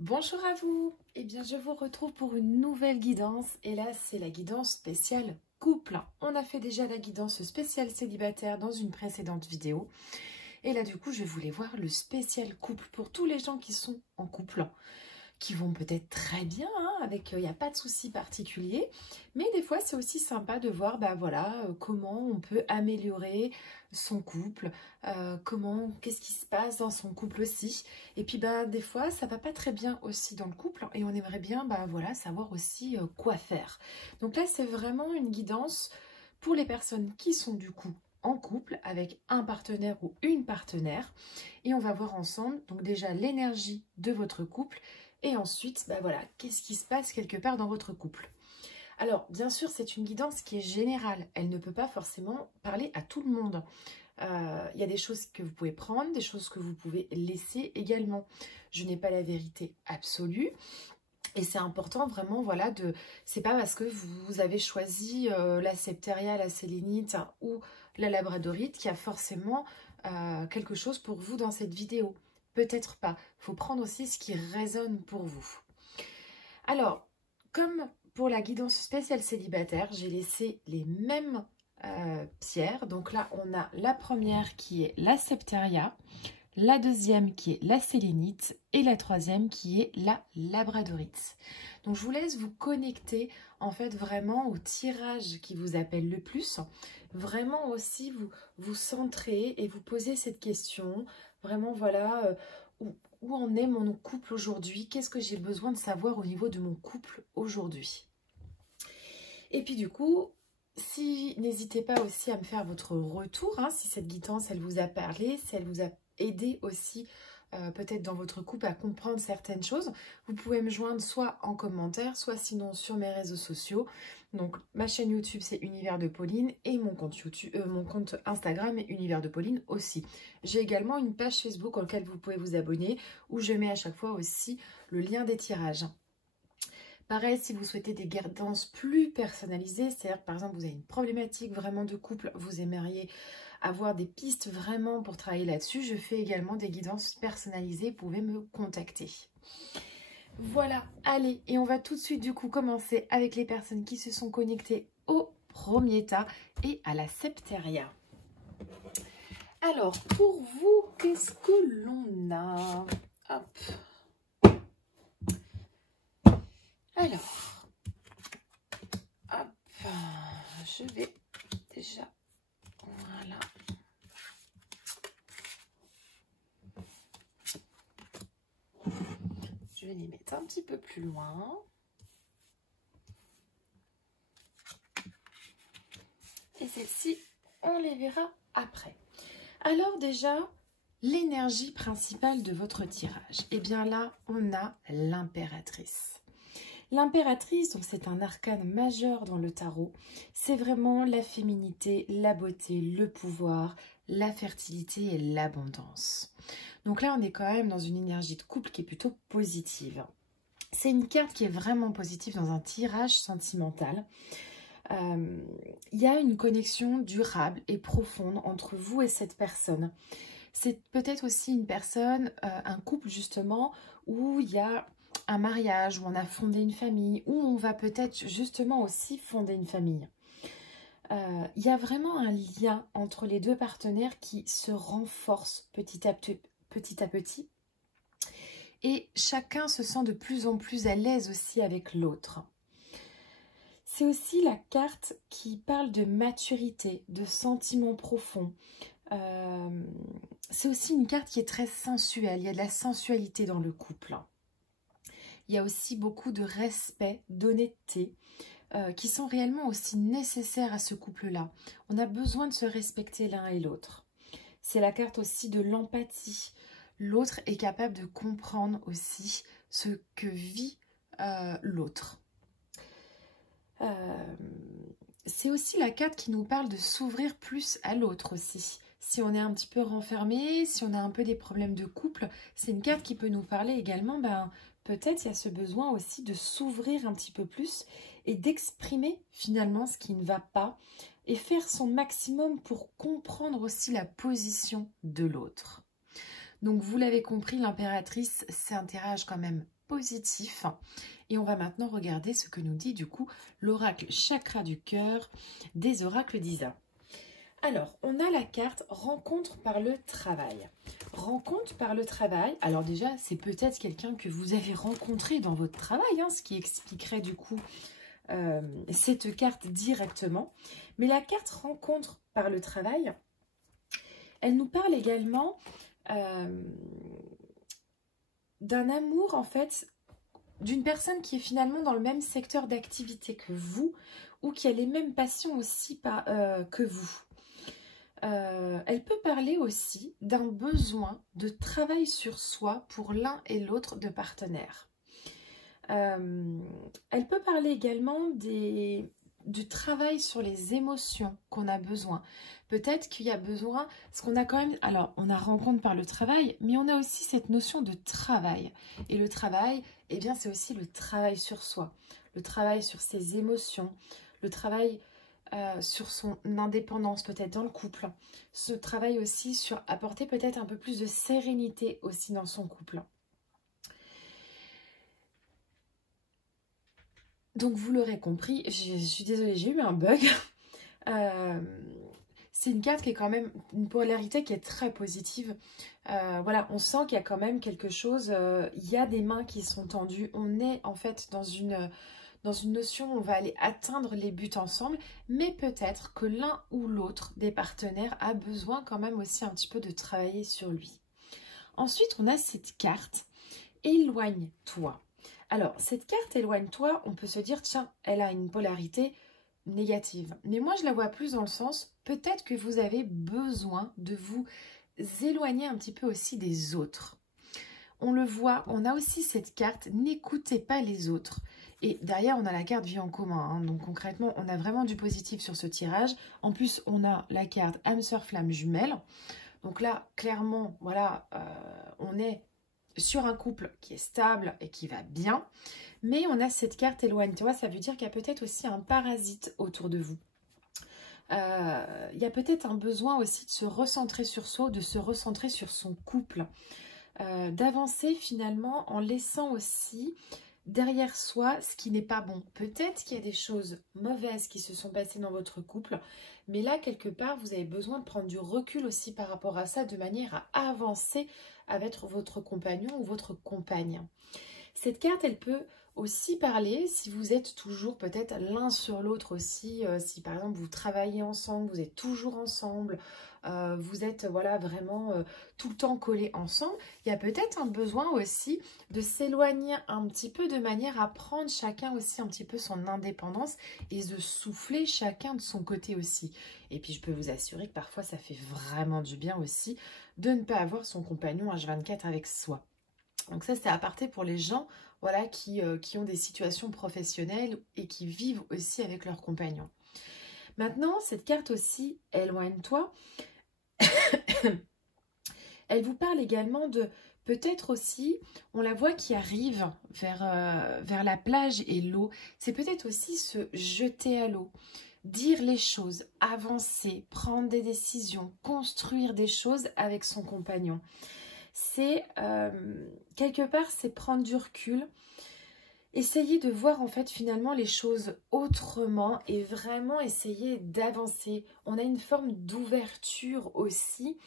Bonjour à vous. Eh bien, je vous retrouve pour une nouvelle guidance. Et là, c'est la guidance spéciale couple. On a fait déjà la guidance spéciale célibataire dans une précédente vidéo. Et là, du coup, je voulais voir le spécial couple pour tous les gens qui sont en couple, qui vont peut-être très bien, hein, avec il n'y a pas de souci particulier, mais des fois c'est aussi sympa de voir comment on peut améliorer son couple, qu'est-ce qui se passe dans son couple aussi, et puis des fois ça va pas très bien aussi dans le couple et on aimerait bien savoir aussi quoi faire. Donc là c'est vraiment une guidance pour les personnes qui sont du coup en couple avec un partenaire ou une partenaire, et on va voir ensemble donc déjà l'énergie de votre couple. Et ensuite, qu'est-ce qui se passe quelque part dans votre couple? Alors, bien sûr, c'est une guidance qui est générale. Elle ne peut pas forcément parler à tout le monde. Il y a des choses que vous pouvez prendre, des choses que vous pouvez laisser également. Je n'ai pas la vérité absolue. Et c'est important vraiment, c'est pas parce que vous avez choisi la septéria, la sélénite ou la labradorite qu'il y a forcément quelque chose pour vous dans cette vidéo. Peut-être pas. Il faut prendre aussi ce qui résonne pour vous. Alors, comme pour la guidance spéciale célibataire, j'ai laissé les mêmes pierres. Donc là, on a la première qui est la septéria, la deuxième qui est la sélénite et la troisième qui est la labradorite. Donc je vous laisse vous connecter en fait vraiment au tirage qui vous appelle le plus. Vraiment aussi vous centrer et vous poser cette question. Vraiment où en est mon couple aujourd'hui? Qu'est-ce que j'ai besoin de savoir au niveau de mon couple aujourd'hui? Et puis du coup, n'hésitez pas aussi à me faire votre retour, hein, si cette guidance elle vous a parlé, si elle vous a aidé aussi peut-être dans votre couple à comprendre certaines choses. Vous pouvez me joindre soit en commentaire, soit sinon sur mes réseaux sociaux. Donc ma chaîne YouTube c'est Univers de Pauline et mon compte Instagram est Univers de Pauline aussi. J'ai également une page Facebook auquel vous pouvez vous abonner où je mets à chaque fois aussi le lien des tirages. Pareil, si vous souhaitez des guidances plus personnalisées, c'est-à-dire par exemple vous avez une problématique vraiment de couple, vous aimeriez avoir des pistes vraiment pour travailler là-dessus, je fais également des guidances personnalisées, vous pouvez me contacter. Voilà, allez, et on va tout de suite du coup commencer avec les personnes qui se sont connectées au premier tas et à la septéria. Alors, pour vous, qu'est-ce que l'on a? Hop. Alors, hop, je vais déjà, voilà. Je vais les mettre un petit peu plus loin. Et celles-ci, on les verra après. Alors déjà, l'énergie principale de votre tirage. Et bien là, on a l'impératrice. L'impératrice, donc c'est un arcane majeur dans le tarot. C'est vraiment la féminité, la beauté, le pouvoir, la fertilité et l'abondance. Donc là, on est quand même dans une énergie de couple qui est plutôt positive. C'est une carte qui est vraiment positive dans un tirage sentimental. Il y a une connexion durable et profonde entre vous et cette personne. C'est peut-être aussi une personne, un couple justement, où il y a un mariage, où on a fondé une famille, où on va peut-être justement aussi fonder une famille. Il y a vraiment un lien entre les deux partenaires qui se renforce petit à petit. Et chacun se sent de plus en plus à l'aise aussi avec l'autre. C'est aussi la carte qui parle de maturité, de sentiments profonds. C'est aussi une carte qui est très sensuelle. Il y a de la sensualité dans le couple. Il y a aussi beaucoup de respect, d'honnêteté, qui sont réellement aussi nécessaires à ce couple-là. On a besoin de se respecter l'un et l'autre. C'est la carte aussi de l'empathie. L'autre est capable de comprendre aussi ce que vit l'autre. C'est aussi la carte qui nous parle de s'ouvrir plus à l'autre aussi. Si on est un petit peu renfermé, si on a un peu des problèmes de couple, c'est une carte qui peut nous parler également, peut-être il y a ce besoin aussi de s'ouvrir un petit peu plus et d'exprimer finalement ce qui ne va pas et faire son maximum pour comprendre aussi la position de l'autre. Donc vous l'avez compris, l'impératrice, c'est un tirage quand même positif. Et on va maintenant regarder ce que nous dit du coup l'oracle chakra du cœur des oracles d'Isa. Alors, on a la carte rencontre par le travail. Rencontre par le travail, alors déjà, c'est peut-être quelqu'un que vous avez rencontré dans votre travail, ce qui expliquerait du coup cette carte directement. Mais la carte rencontre par le travail, elle nous parle également d'un amour, en fait, d'une personne qui est finalement dans le même secteur d'activité que vous ou qui a les mêmes passions aussi que vous. Elle peut parler aussi d'un besoin de travail sur soi pour l'un et l'autre de partenaires. Elle peut parler également du travail sur les émotions qu'on a besoin. Peut-être qu'il y a besoin, parce qu'on a quand même, alors on a rencontre par le travail, mais on a aussi cette notion de travail. Et le travail, eh bien c'est aussi le travail sur soi, le travail sur ses émotions, le travail sur son indépendance peut-être dans le couple, ce travail aussi sur apporter peut-être un peu plus de sérénité aussi dans son couple. Donc vous l'aurez compris, je suis désolée, j'ai eu un bug. C'est une carte qui est quand même une polarité qui est très positive. Voilà, on sent qu'il y a quand même quelque chose, il y a des mains qui sont tendues, on est en fait dans une notion où on va aller atteindre les buts ensemble, mais peut-être que l'un ou l'autre des partenaires a besoin quand même aussi un petit peu de travailler sur lui. Ensuite, on a cette carte « Éloigne-toi ». Alors, cette carte « Éloigne-toi », on peut se dire, tiens, elle a une polarité négative. Mais moi, je la vois plus dans le sens, peut-être que vous avez besoin de vous éloigner un petit peu aussi des autres. On le voit, on a aussi cette carte « N'écoutez pas les autres ». Et derrière, on a la carte vie en commun. Donc concrètement, on a vraiment du positif sur ce tirage. En plus, on a la carte âme sœur flamme jumelle. Donc là, clairement, voilà, on est sur un couple qui est stable et qui va bien. Mais on a cette carte éloigne-toi. Ça veut dire qu'il y a peut-être aussi un parasite autour de vous. Il y a peut-être un besoin aussi de se recentrer sur soi, de se recentrer sur son couple. D'avancer finalement en laissant aussi derrière soi ce qui n'est pas bon. Peut-être qu'il y a des choses mauvaises qui se sont passées dans votre couple, mais là, quelque part, vous avez besoin de prendre du recul aussi par rapport à ça, de manière à avancer avec votre compagnon ou votre compagne. Cette carte, elle peut aussi parler, si vous êtes toujours peut-être l'un sur l'autre aussi, si par exemple vous travaillez ensemble, vous êtes toujours ensemble, vous êtes voilà vraiment tout le temps collés ensemble, il y a peut-être un besoin aussi de s'éloigner un petit peu de manière à prendre chacun aussi un petit peu son indépendance et de souffler chacun de son côté aussi. Et puis je peux vous assurer que parfois ça fait vraiment du bien aussi de ne pas avoir son compagnon H24 avec soi. Donc ça c'est à aparté pour les gens voilà, qui ont des situations professionnelles et qui vivent aussi avec leurs compagnons. Maintenant, cette carte aussi, éloigne-toi, elle vous parle également de peut-être aussi, on la voit qui arrive vers la plage et l'eau. C'est peut-être aussi se jeter à l'eau, dire les choses, avancer, prendre des décisions, construire des choses avec son compagnon. C'est quelque part, c'est prendre du recul, essayer de voir en fait finalement les choses autrement et vraiment essayer d'avancer. On a une forme d'ouverture aussi,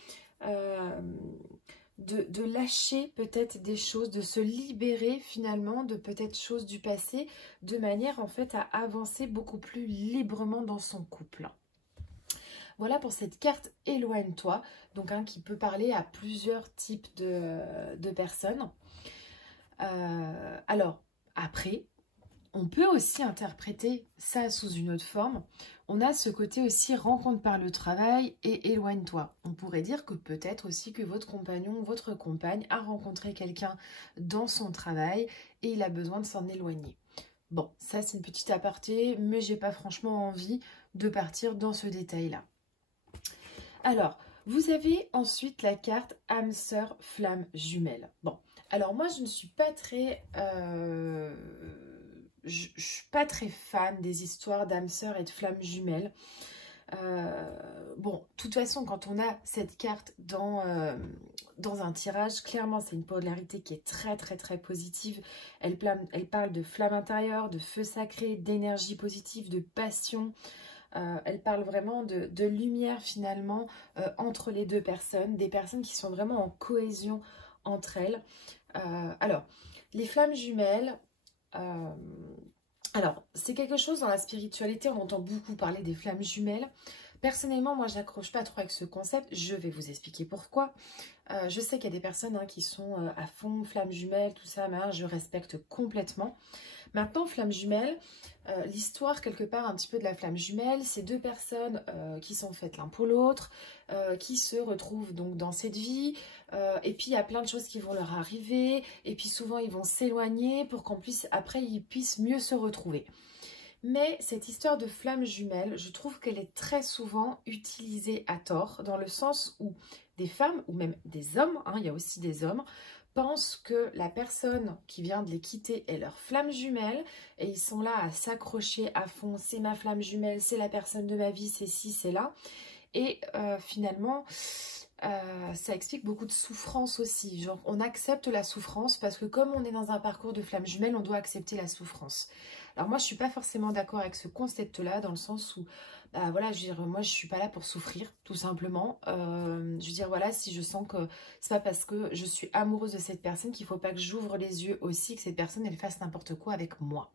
de lâcher peut-être des choses, de se libérer finalement de peut-être choses du passé, de manière en fait à avancer beaucoup plus librement dans son couple. Voilà pour cette carte éloigne-toi, donc qui peut parler à plusieurs types de personnes. Alors, après, on peut aussi interpréter ça sous une autre forme. On a ce côté aussi rencontre par le travail et éloigne-toi. On pourrait dire que peut-être aussi que votre compagnon ou votre compagne a rencontré quelqu'un dans son travail et il a besoin de s'en éloigner. Bon, ça c'est une petite aparté, mais j'ai pas franchement envie de partir dans ce détail-là. Alors, vous avez ensuite la carte âme sœur flamme jumelle. Bon, alors moi je ne suis pas très... je suis pas très fan des histoires d'âme sœur et de flammes jumelles. Bon, de toute façon, quand on a cette carte dans un tirage, clairement, c'est une polarité qui est très, très, très positive. Elle parle de flamme intérieure, de feu sacré, d'énergie positive, de passion. Elle parle vraiment de lumière, finalement, entre les deux personnes. Des personnes qui sont vraiment en cohésion entre elles. Alors, les flammes jumelles... alors, c'est quelque chose dans la spiritualité, on entend beaucoup parler des flammes jumelles. Personnellement, moi, je n'accroche pas trop avec ce concept. Je vais vous expliquer pourquoi. Je sais qu'il y a des personnes qui sont à fond, flammes jumelles, tout ça, mais je respecte complètement. Maintenant, flamme jumelle, l'histoire quelque part un petit peu de la flamme jumelle, c'est deux personnes qui sont faites l'un pour l'autre, qui se retrouvent donc dans cette vie, et puis il y a plein de choses qui vont leur arriver, et puis souvent ils vont s'éloigner pour qu'en plus après ils puissent mieux se retrouver. Mais cette histoire de flamme jumelle, je trouve qu'elle est très souvent utilisée à tort, dans le sens où des femmes, ou même des hommes, il y a aussi des hommes, pensent que la personne qui vient de les quitter est leur flamme jumelle, et ils sont là à s'accrocher à fond, c'est ma flamme jumelle, c'est la personne de ma vie, c'est ci, c'est là. Et finalement... ça explique beaucoup de souffrance aussi. Genre, on accepte la souffrance parce que comme on est dans un parcours de flamme jumelle, on doit accepter la souffrance. Alors moi, je suis pas forcément d'accord avec ce concept-là, dans le sens où, voilà, je veux dire, moi, je suis pas là pour souffrir, tout simplement. Je veux dire, voilà, si je sens que c'est pas parce que je suis amoureuse de cette personne qu'il faut pas que j'ouvre les yeux aussi, que cette personne, elle fasse n'importe quoi avec moi.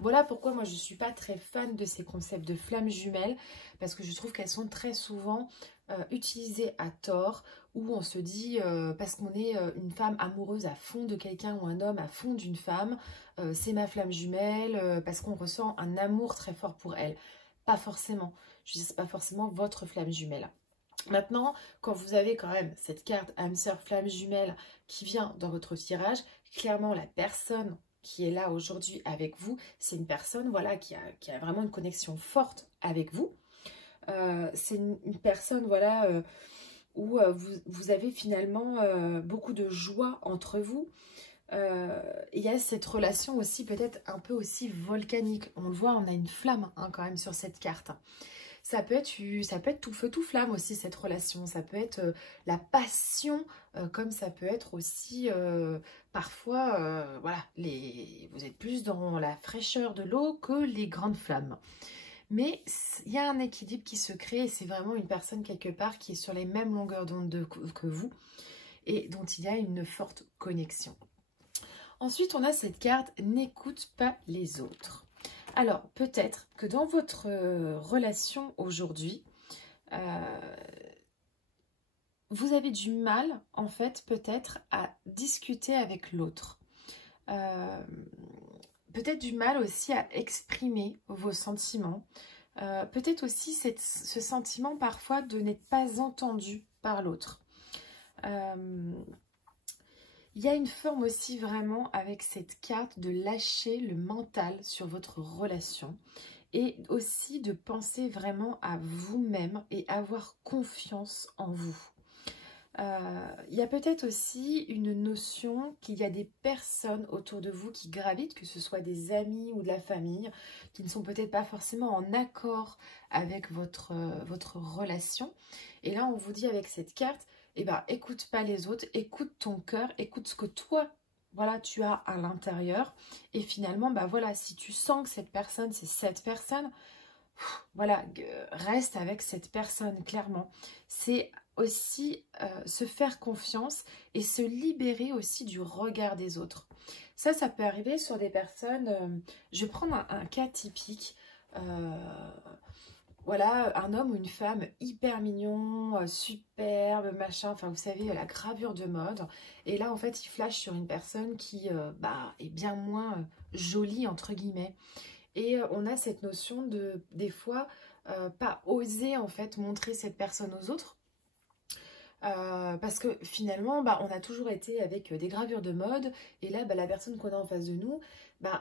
Voilà pourquoi moi, je suis pas très fan de ces concepts de flammes jumelles, parce que je trouve qu'elles sont très souvent... utilisées à tort, où on se dit parce qu'on est une femme amoureuse à fond de quelqu'un ou un homme à fond d'une femme, c'est ma flamme jumelle, parce qu'on ressent un amour très fort pour elle. Pas forcément. Je dis, c'est pas forcément votre flamme jumelle. Maintenant, quand vous avez quand même cette carte âme sœur flamme jumelle qui vient dans votre tirage, clairement la personne qui est là aujourd'hui avec vous, c'est une personne voilà, qui a vraiment une connexion forte avec vous. C'est une personne voilà, où vous avez finalement beaucoup de joie entre vous. Il y a cette relation aussi peut-être un peu aussi volcanique. On le voit, on a une flamme quand même sur cette carte. Ça peut être tout feu, tout flamme aussi cette relation. Ça peut être la passion, comme ça peut être aussi parfois, voilà, vous êtes plus dans la fraîcheur de l'eau que les grandes flammes. Mais il y a un équilibre qui se crée et c'est vraiment une personne quelque part qui est sur les mêmes longueurs d'onde que vous et dont il y a une forte connexion. Ensuite, on a cette carte « N'écoute pas les autres ». Alors, peut-être que dans votre relation aujourd'hui, vous avez du mal, en fait, peut-être à discuter avec l'autre. Peut-être du mal aussi à exprimer vos sentiments. Peut-être aussi ce sentiment parfois de n'être pas entendu par l'autre. Il y a une forme aussi vraiment avec cette carte de lâcher le mental sur votre relation et aussi de penser vraiment à vous-même et avoir confiance en vous. Il y a peut-être aussi une notion qu'il y a des personnes autour de vous qui gravitent, que ce soit des amis ou de la famille, qui ne sont peut-être pas forcément en accord avec votre relation. Et là, on vous dit avec cette carte, eh ben, écoute pas les autres, écoute ton cœur, écoute ce que toi, voilà, tu as à l'intérieur. Et finalement, bah voilà, si tu sens que cette personne, c'est cette personne, voilà, reste avec cette personne, clairement. C'est aussi se faire confiance et se libérer aussi du regard des autres. Ça peut arriver sur des personnes... je vais prendre un cas typique. Voilà, un homme ou une femme hyper mignon, superbe, machin, enfin vous savez, la gravure de mode. Et là, en fait, il flash sur une personne qui est bien moins jolie, entre guillemets. Et on a cette notion de, des fois, pas oser en fait montrer cette personne aux autres. Parce que finalement, on a toujours été avec des gravures de mode. Et là, la personne qu'on a en face de nous,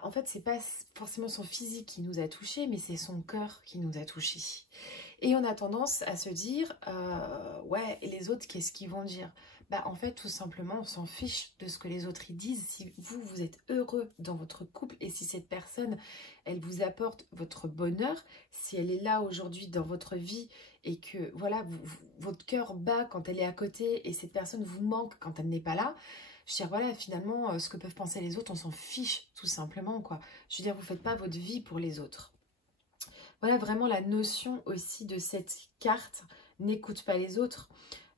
en fait, c'est pas forcément son physique qui nous a touchés, mais c'est son cœur qui nous a touchés. Et on a tendance à se dire, ouais, et les autres, qu'est-ce qu'ils vont dire? bah en fait tout simplement on s'en fiche de ce que les autres y disent. Si vous, vous êtes heureux dans votre couple et si cette personne, elle vous apporte votre bonheur, si elle est là aujourd'hui dans votre vie et que voilà, votre cœur bat quand elle est à côté et cette personne vous manque quand elle n'est pas là, je veux dire, voilà, finalement, ce que peuvent penser les autres, on s'en fiche tout simplement, quoi. Je veux dire, vous ne faites pas votre vie pour les autres. Voilà vraiment la notion aussi de cette carte, n'écoute pas les autres.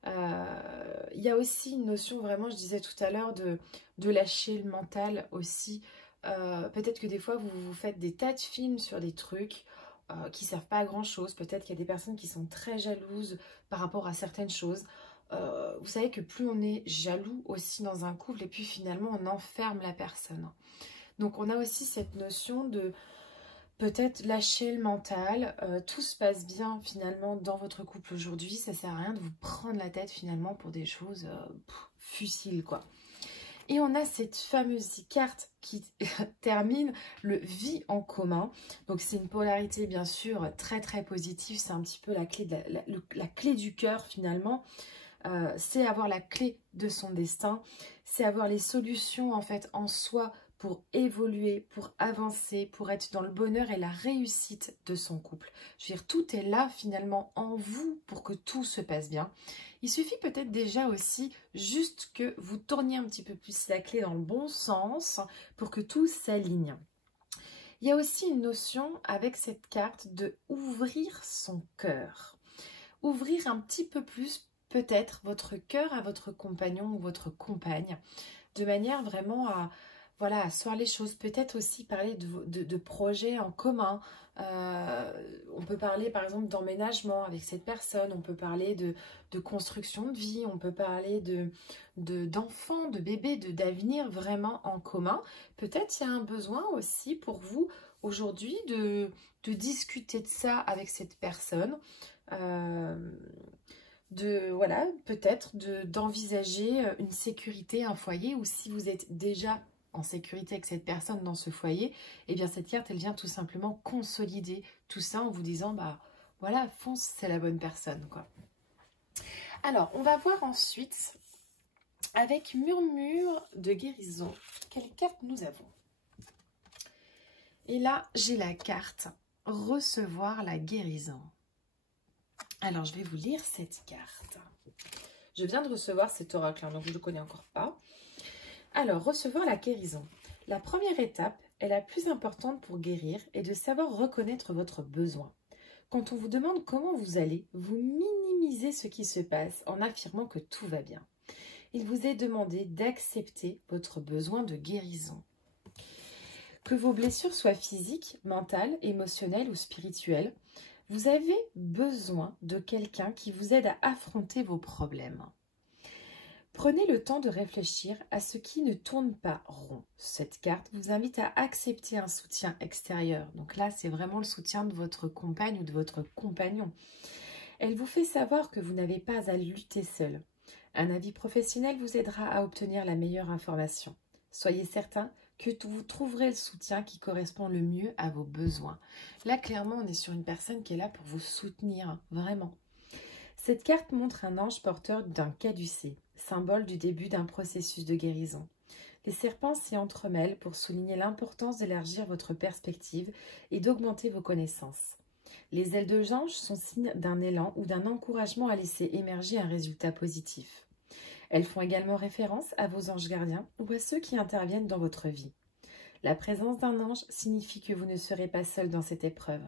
Il y a aussi une notion vraiment, je disais tout à l'heure, de lâcher le mental aussi. Peut-être que des fois, vous vous faites des tas de films sur des trucs qui ne servent pas à grand-chose. Peut-être qu'il y a des personnes qui sont très jalouses par rapport à certaines choses. Vous savez que plus on est jaloux aussi dans un couple, et puis finalement, on enferme la personne. Donc, on a aussi cette notion de peut-être lâcher le mental, tout se passe bien finalement dans votre couple aujourd'hui, ça sert à rien de vous prendre la tête finalement pour des choses futiles quoi. Et on a cette fameuse carte qui termine le vie en commun. Donc c'est une polarité bien sûr très très positive, c'est un petit peu la clé, la clé du cœur finalement. C'est avoir la clé de son destin, c'est avoir les solutions en fait en soi pour évoluer, pour avancer, pour être dans le bonheur et la réussite de son couple. Je veux dire, tout est là finalement en vous pour que tout se passe bien. Il suffit peut-être déjà aussi juste que vous tourniez un petit peu plus la clé dans le bon sens pour que tout s'aligne. Il y a aussi une notion avec cette carte de ouvrir son cœur. Ouvrir un petit peu plus peut-être votre cœur à votre compagnon ou votre compagne de manière vraiment à voilà, asseoir les choses, peut-être aussi parler de projets en commun. On peut parler par exemple d'emménagement avec cette personne, on peut parler de construction de vie, on peut parler d'enfants, de bébés, d'avenir vraiment en commun. Peut-être il y a un besoin aussi pour vous aujourd'hui de discuter de ça avec cette personne. Voilà, peut-être d'envisager une sécurité, un foyer, ou si vous êtes déjà en sécurité avec cette personne dans ce foyer, eh bien cette carte, elle vient tout simplement consolider tout ça en vous disant, bah voilà, fonce, c'est la bonne personne, quoi. Alors, on va voir ensuite, avec Murmure de guérison, quelle carte nous avons. Et là, j'ai la carte Recevoir la guérison. Alors, je vais vous lire cette carte. Je viens de recevoir cet oracle, hein, donc je ne le connais encore pas. Alors, recevoir la guérison. La première étape est la plus importante pour guérir et de savoir reconnaître votre besoin. Quand on vous demande comment vous allez, vous minimisez ce qui se passe en affirmant que tout va bien. Il vous est demandé d'accepter votre besoin de guérison. Que vos blessures soient physiques, mentales, émotionnelles ou spirituelles, vous avez besoin de quelqu'un qui vous aide à affronter vos problèmes. Prenez le temps de réfléchir à ce qui ne tourne pas rond. Cette carte vous invite à accepter un soutien extérieur. Donc là, c'est vraiment le soutien de votre compagne ou de votre compagnon. Elle vous fait savoir que vous n'avez pas à lutter seul. Un avis professionnel vous aidera à obtenir la meilleure information. Soyez certain que vous trouverez le soutien qui correspond le mieux à vos besoins. Là, clairement, on est sur une personne qui est là pour vous soutenir, vraiment. Cette carte montre un ange porteur d'un caducée, symbole du début d'un processus de guérison. Les serpents s'y entremêlent pour souligner l'importance d'élargir votre perspective et d'augmenter vos connaissances. Les ailes de l'ange sont signe d'un élan ou d'un encouragement à laisser émerger un résultat positif. Elles font également référence à vos anges gardiens ou à ceux qui interviennent dans votre vie. La présence d'un ange signifie que vous ne serez pas seul dans cette épreuve.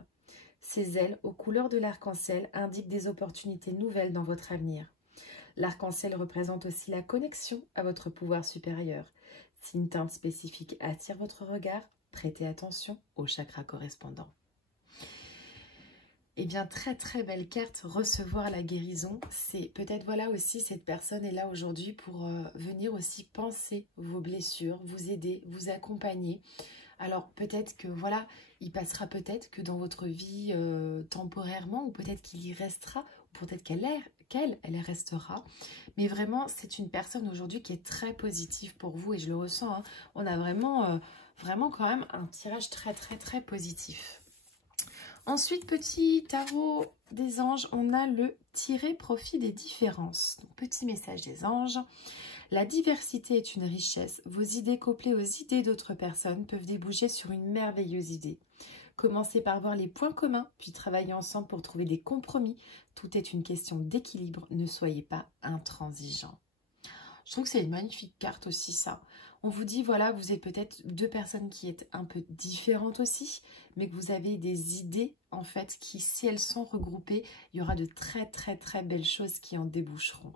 Ces ailes, aux couleurs de l'arc-en-ciel, indiquent des opportunités nouvelles dans votre avenir. L'arc-en-ciel représente aussi la connexion à votre pouvoir supérieur. Si une teinte spécifique attire votre regard, prêtez attention au chakra correspondant. Eh bien, très très belle carte, recevoir la guérison. C'est peut-être voilà aussi cette personne est là aujourd'hui pour venir aussi penser vos blessures, vous aider, vous accompagner. Alors peut-être que voilà, il passera peut-être que dans votre vie temporairement, ou peut-être qu'il y restera, ou peut-être qu'elle restera. Mais vraiment, c'est une personne aujourd'hui qui est très positive pour vous et je le ressens. Hein. On a vraiment quand même un tirage très très très positif. Ensuite, petit tarot des anges, on a le tirer profit des différences. Donc, petit message des anges. La diversité est une richesse. Vos idées couplées aux idées d'autres personnes peuvent déboucher sur une merveilleuse idée. Commencez par voir les points communs, puis travaillez ensemble pour trouver des compromis. Tout est une question d'équilibre. Ne soyez pas intransigeants. Je trouve que c'est une magnifique carte aussi, ça. On vous dit, voilà, vous êtes peut-être deux personnes qui êtes un peu différentes aussi, mais que vous avez des idées, en fait, qui, si elles sont regroupées, il y aura de très, très, très belles choses qui en déboucheront.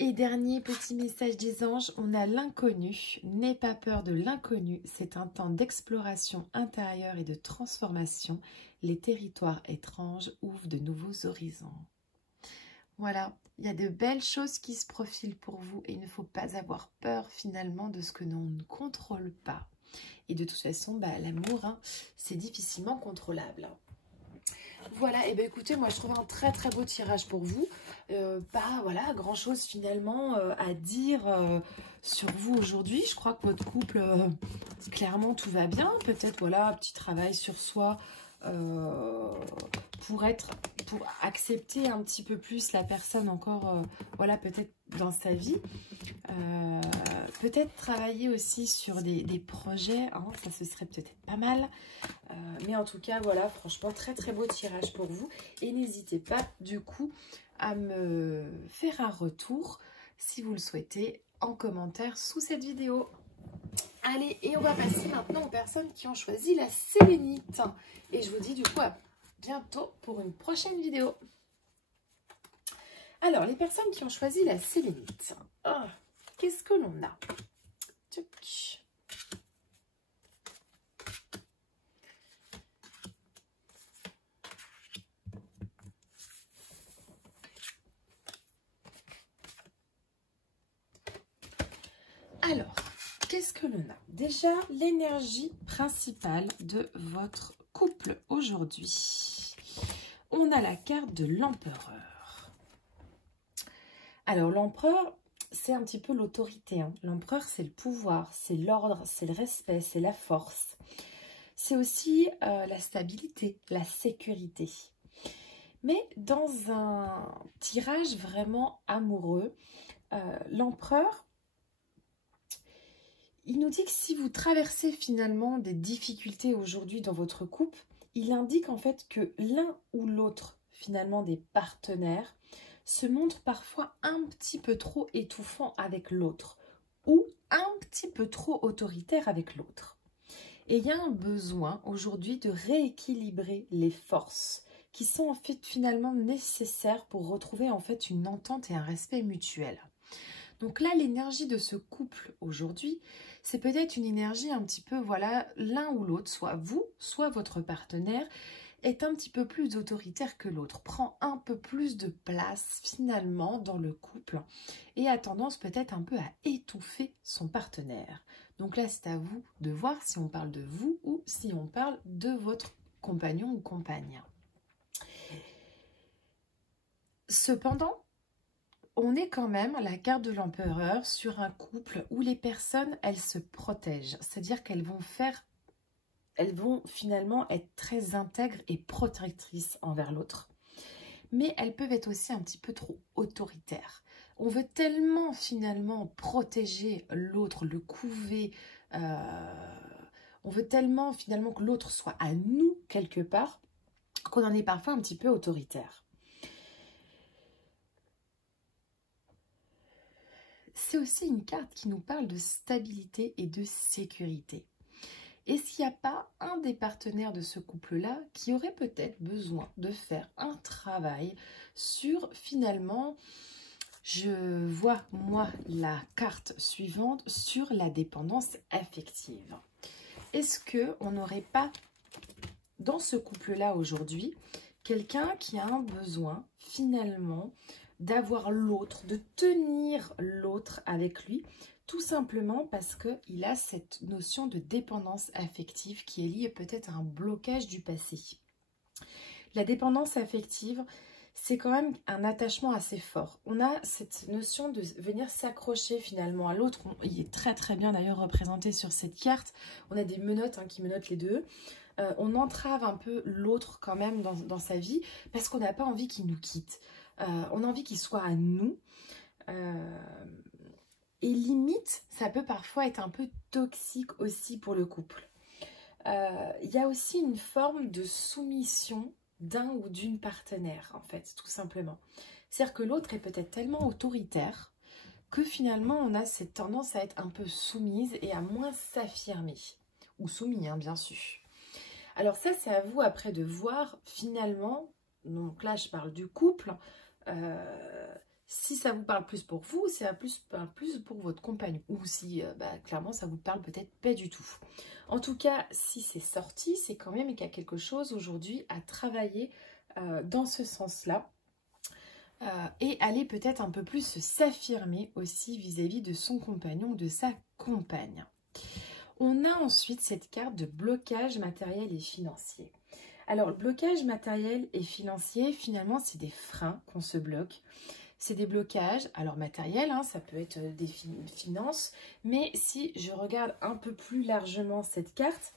Et dernier petit message des anges, on a l'inconnu. N'aie pas peur de l'inconnu, c'est un temps d'exploration intérieure et de transformation. Les territoires étranges ouvrent de nouveaux horizons. Voilà, il y a de belles choses qui se profilent pour vous et il ne faut pas avoir peur finalement de ce que l'on ne contrôle pas. Et de toute façon, l'amour, hein, c'est difficilement contrôlable. Voilà, et bien écoutez, moi je trouve un très très beau tirage pour vous. Pas voilà, grand chose finalement à dire sur vous aujourd'hui. Je crois que votre couple, clairement tout va bien. Peut-être voilà, un petit travail sur soi pour accepter un petit peu plus la personne encore, voilà, peut-être dans sa vie. Peut-être travailler aussi sur des projets, hein, ça ce serait peut-être pas mal. Mais en tout cas, voilà, franchement, très très beau tirage pour vous. Et n'hésitez pas, du coup, à me faire un retour, si vous le souhaitez, en commentaire sous cette vidéo. Allez, et on va passer maintenant aux personnes qui ont choisi la sélénite. Et je vous dis du coup à bientôt pour une prochaine vidéo. Alors, les personnes qui ont choisi la sélénite. Oh, qu'est-ce que l'on a? Tchouk. Alors, qu'est-ce que l'on a? Déjà, l'énergie principale de votre couple aujourd'hui. On a la carte de l'empereur. Alors, l'empereur, c'est un petit peu l'autorité. Hein. L'empereur, c'est le pouvoir, c'est l'ordre, c'est le respect, c'est la force. C'est aussi la stabilité, la sécurité. Mais dans un tirage vraiment amoureux, l'empereur, il nous dit que si vous traversez finalement des difficultés aujourd'hui dans votre couple, il indique en fait que l'un ou l'autre finalement des partenaires se montre parfois un petit peu trop étouffant avec l'autre ou un petit peu trop autoritaire avec l'autre. Et il y a un besoin aujourd'hui de rééquilibrer les forces qui sont en fait finalement nécessaires pour retrouver en fait une entente et un respect mutuel. Donc là, l'énergie de ce couple aujourd'hui, c'est peut-être une énergie un petit peu, voilà, l'un ou l'autre, soit vous, soit votre partenaire, est un petit peu plus autoritaire que l'autre, prend un peu plus de place finalement dans le couple et a tendance peut-être un peu à étouffer son partenaire. Donc là, c'est à vous de voir si on parle de vous ou si on parle de votre compagnon ou compagne. Cependant, on est quand même à la carte de l'empereur sur un couple où les personnes, elles se protègent. C'est-à-dire qu'elles vont finalement être très intègres et protectrices envers l'autre. Mais elles peuvent être aussi un petit peu trop autoritaires. On veut tellement finalement protéger l'autre, le couver. On veut tellement finalement que l'autre soit à nous quelque part qu'on en est parfois un petit peu autoritaire. C'est aussi une carte qui nous parle de stabilité et de sécurité. Est-ce qu'il n'y a pas un des partenaires de ce couple-là qui aurait peut-être besoin de faire un travail sur finalement, je vois moi la carte suivante, sur la dépendance affective. Est-ce qu'on n'aurait pas dans ce couple-là aujourd'hui quelqu'un qui a un besoin finalement d'avoir l'autre, de tenir l'autre avec lui, tout simplement parce qu'il a cette notion de dépendance affective qui est liée peut-être à un blocage du passé. La dépendance affective, c'est quand même un attachement assez fort. On a cette notion de venir s'accrocher finalement à l'autre. Il est très très bien d'ailleurs représenté sur cette carte. On a des menottes qui menottent les deux. on entrave un peu l'autre quand même dans sa vie parce qu'on n'a pas envie qu'il nous quitte. On a envie qu'il soit à nous. Et limite, ça peut parfois être un peu toxique aussi pour le couple. Il y a aussi une forme de soumission d'un ou d'une partenaire, en fait, tout simplement. C'est-à-dire que l'autre est peut-être tellement autoritaire que finalement, on a cette tendance à être un peu soumise et à moins s'affirmer. Ou soumis, hein, bien sûr. Alors ça, c'est à vous après de voir finalement, donc là, je parle du couple, si ça vous parle plus pour vous, ça parle plus pour votre compagnon. Ou si, clairement, ça vous parle peut-être pas du tout. En tout cas, si c'est sorti, c'est quand même qu'il y a quelque chose aujourd'hui à travailler dans ce sens-là. Et aller peut-être un peu plus s'affirmer aussi vis-à-vis de son compagnon ou de sa compagne. On a ensuite cette carte de blocage matériel et financier. Alors, le blocage matériel et financier, finalement, c'est des freins qu'on se bloque. C'est des blocages, alors matériels, hein, ça peut être des finances, mais si je regarde un peu plus largement cette carte,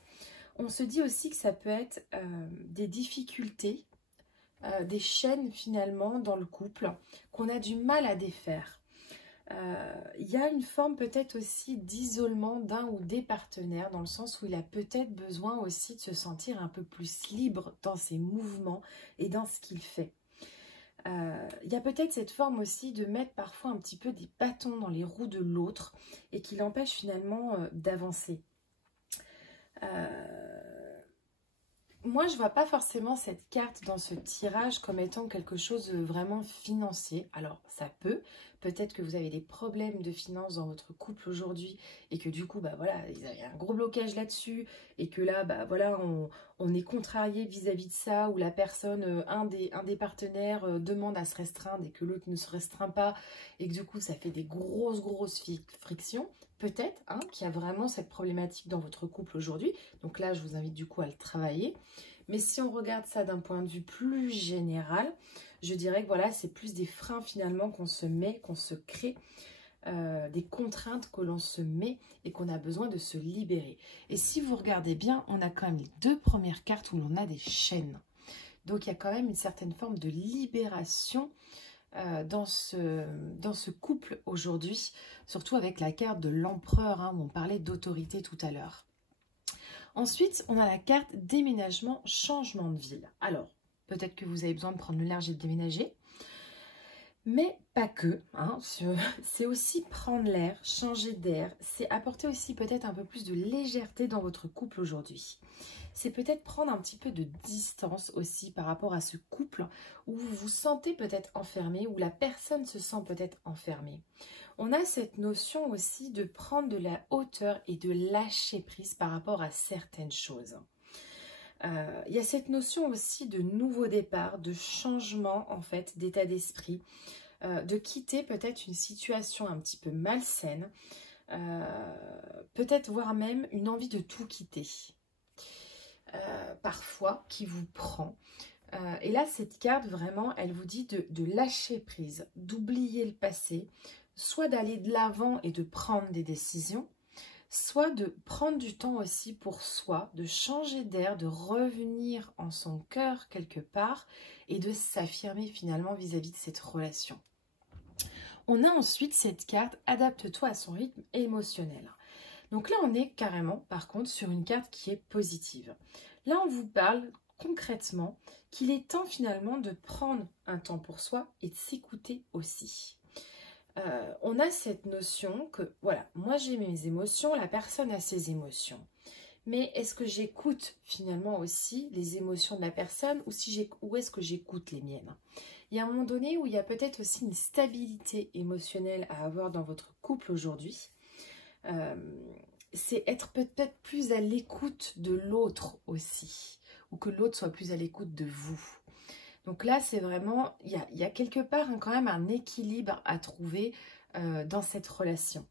on se dit aussi que ça peut être des difficultés, des chaînes finalement dans le couple qu'on a du mal à défaire. Il y a une forme peut-être aussi d'isolement d'un ou des partenaires dans le sens où il a peut-être besoin aussi de se sentir un peu plus libre dans ses mouvements et dans ce qu'il fait. Il y a peut-être cette forme aussi de mettre parfois un petit peu des bâtons dans les roues de l'autre et qui l'empêche finalement d'avancer. Moi, je ne vois pas forcément cette carte dans ce tirage comme étant quelque chose de vraiment financier. Alors, ça peut-être que vous avez des problèmes de finances dans votre couple aujourd'hui et que du coup, voilà, il y a un gros blocage là-dessus et que là, voilà, on est contrarié vis-à-vis de ça, où la personne, un des partenaires demande à se restreindre et que l'autre ne se restreint pas et que du coup, ça fait des grosses frictions. Peut-être qu'il y a vraiment cette problématique dans votre couple aujourd'hui. Donc là, je vous invite du coup à le travailler. Mais si on regarde ça d'un point de vue plus général, je dirais que voilà, c'est plus des freins finalement qu'on se met, qu'on se crée, des contraintes que l'on se met et qu'on a besoin de se libérer. Et si vous regardez bien, on a quand même les deux premières cartes où l'on a des chaînes. Donc il y a quand même une certaine forme de libération dans ce couple aujourd'hui, surtout avec la carte de l'empereur, où on parlait d'autorité tout à l'heure. Ensuite, on a la carte déménagement, changement de ville. Alors, peut-être que vous avez besoin de prendre le large et de déménager, mais pas que. C'est aussi prendre l'air, changer d'air, c'est apporter aussi peut-être un peu plus de légèreté dans votre couple aujourd'hui. C'est peut-être prendre un petit peu de distance aussi par rapport à ce couple où vous vous sentez peut-être enfermé, où la personne se sent peut-être enfermée. On a cette notion aussi de prendre de la hauteur et de lâcher prise par rapport à certaines choses. Il y a cette notion aussi de nouveau départ, de changement en fait d'état d'esprit, de quitter peut-être une situation un petit peu malsaine, peut-être voire même une envie de tout quitter. Parfois qui vous prend. Et là, cette carte, vraiment, elle vous dit de lâcher prise, d'oublier le passé, soit d'aller de l'avant et de prendre des décisions, soit de prendre du temps aussi pour soi, de changer d'air, de revenir en son cœur quelque part et de s'affirmer finalement vis-à-vis de cette relation. On a ensuite cette carte « Adapte-toi à son rythme émotionnel ». Donc là, on est carrément, par contre, sur une carte qui est positive. Là, on vous parle concrètement qu'il est temps finalement de prendre un temps pour soi et de s'écouter aussi. On a cette notion que, voilà, moi j'ai mes émotions, la personne a ses émotions. Mais est-ce que j'écoute finalement aussi les émotions de la personne ou est-ce que j'écoute les miennes? Il y a un moment donné où il y a peut-être aussi une stabilité émotionnelle à avoir dans votre couple aujourd'hui. C'est être peut-être plus à l'écoute de l'autre aussi, ou que l'autre soit plus à l'écoute de vous. Donc là, c'est vraiment, il y a quelque part quand même un équilibre à trouver dans cette relation.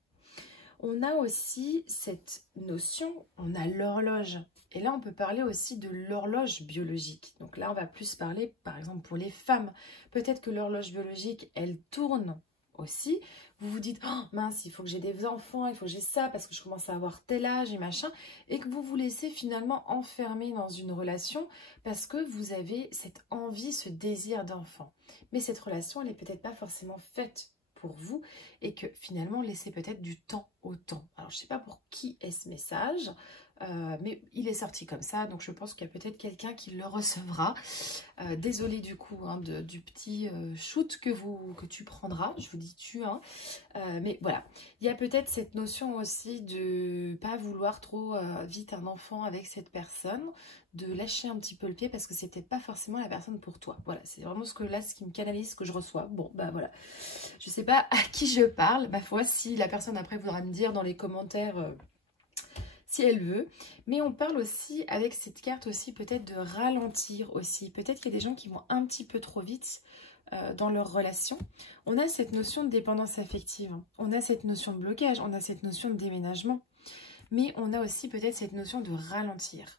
On a aussi cette notion, on a l'horloge. Et là, on peut parler aussi de l'horloge biologique. Donc là, on va plus parler, par exemple, pour les femmes. Peut-être que l'horloge biologique, elle tourne aussi, vous vous dites, oh, mince, il faut que j'ai des enfants, il faut que j'ai ça, parce que je commence à avoir tel âge et machin, et que vous vous laissez finalement enfermer dans une relation parce que vous avez cette envie, ce désir d'enfant. Mais cette relation, elle n'est peut-être pas forcément faite pour vous, et que finalement, laissez peut-être du temps au temps. Alors, je ne sais pas pour qui est ce message, mais il est sorti comme ça, donc je pense qu'il y a peut-être quelqu'un qui le recevra. Désolée du coup hein, du petit shoot que tu prendras, je vous dis tu, hein. Mais voilà, il y a peut-être cette notion aussi de pas vouloir trop vite un enfant avec cette personne, de lâcher un petit peu le pied parce que c'est peut-être pas forcément la personne pour toi. Voilà, c'est vraiment ce qui me canalise, ce que je reçois. Bon, bah voilà, je sais pas à qui je parle, ma foi, si la personne après voudra me dire dans les commentaires... si elle veut, mais on parle aussi avec cette carte aussi peut-être de ralentir aussi. Peut-être qu'il y a des gens qui vont un petit peu trop vite dans leur relation. On a cette notion de dépendance affective, hein. On a cette notion de blocage, on a cette notion de déménagement, mais on a aussi peut-être cette notion de ralentir.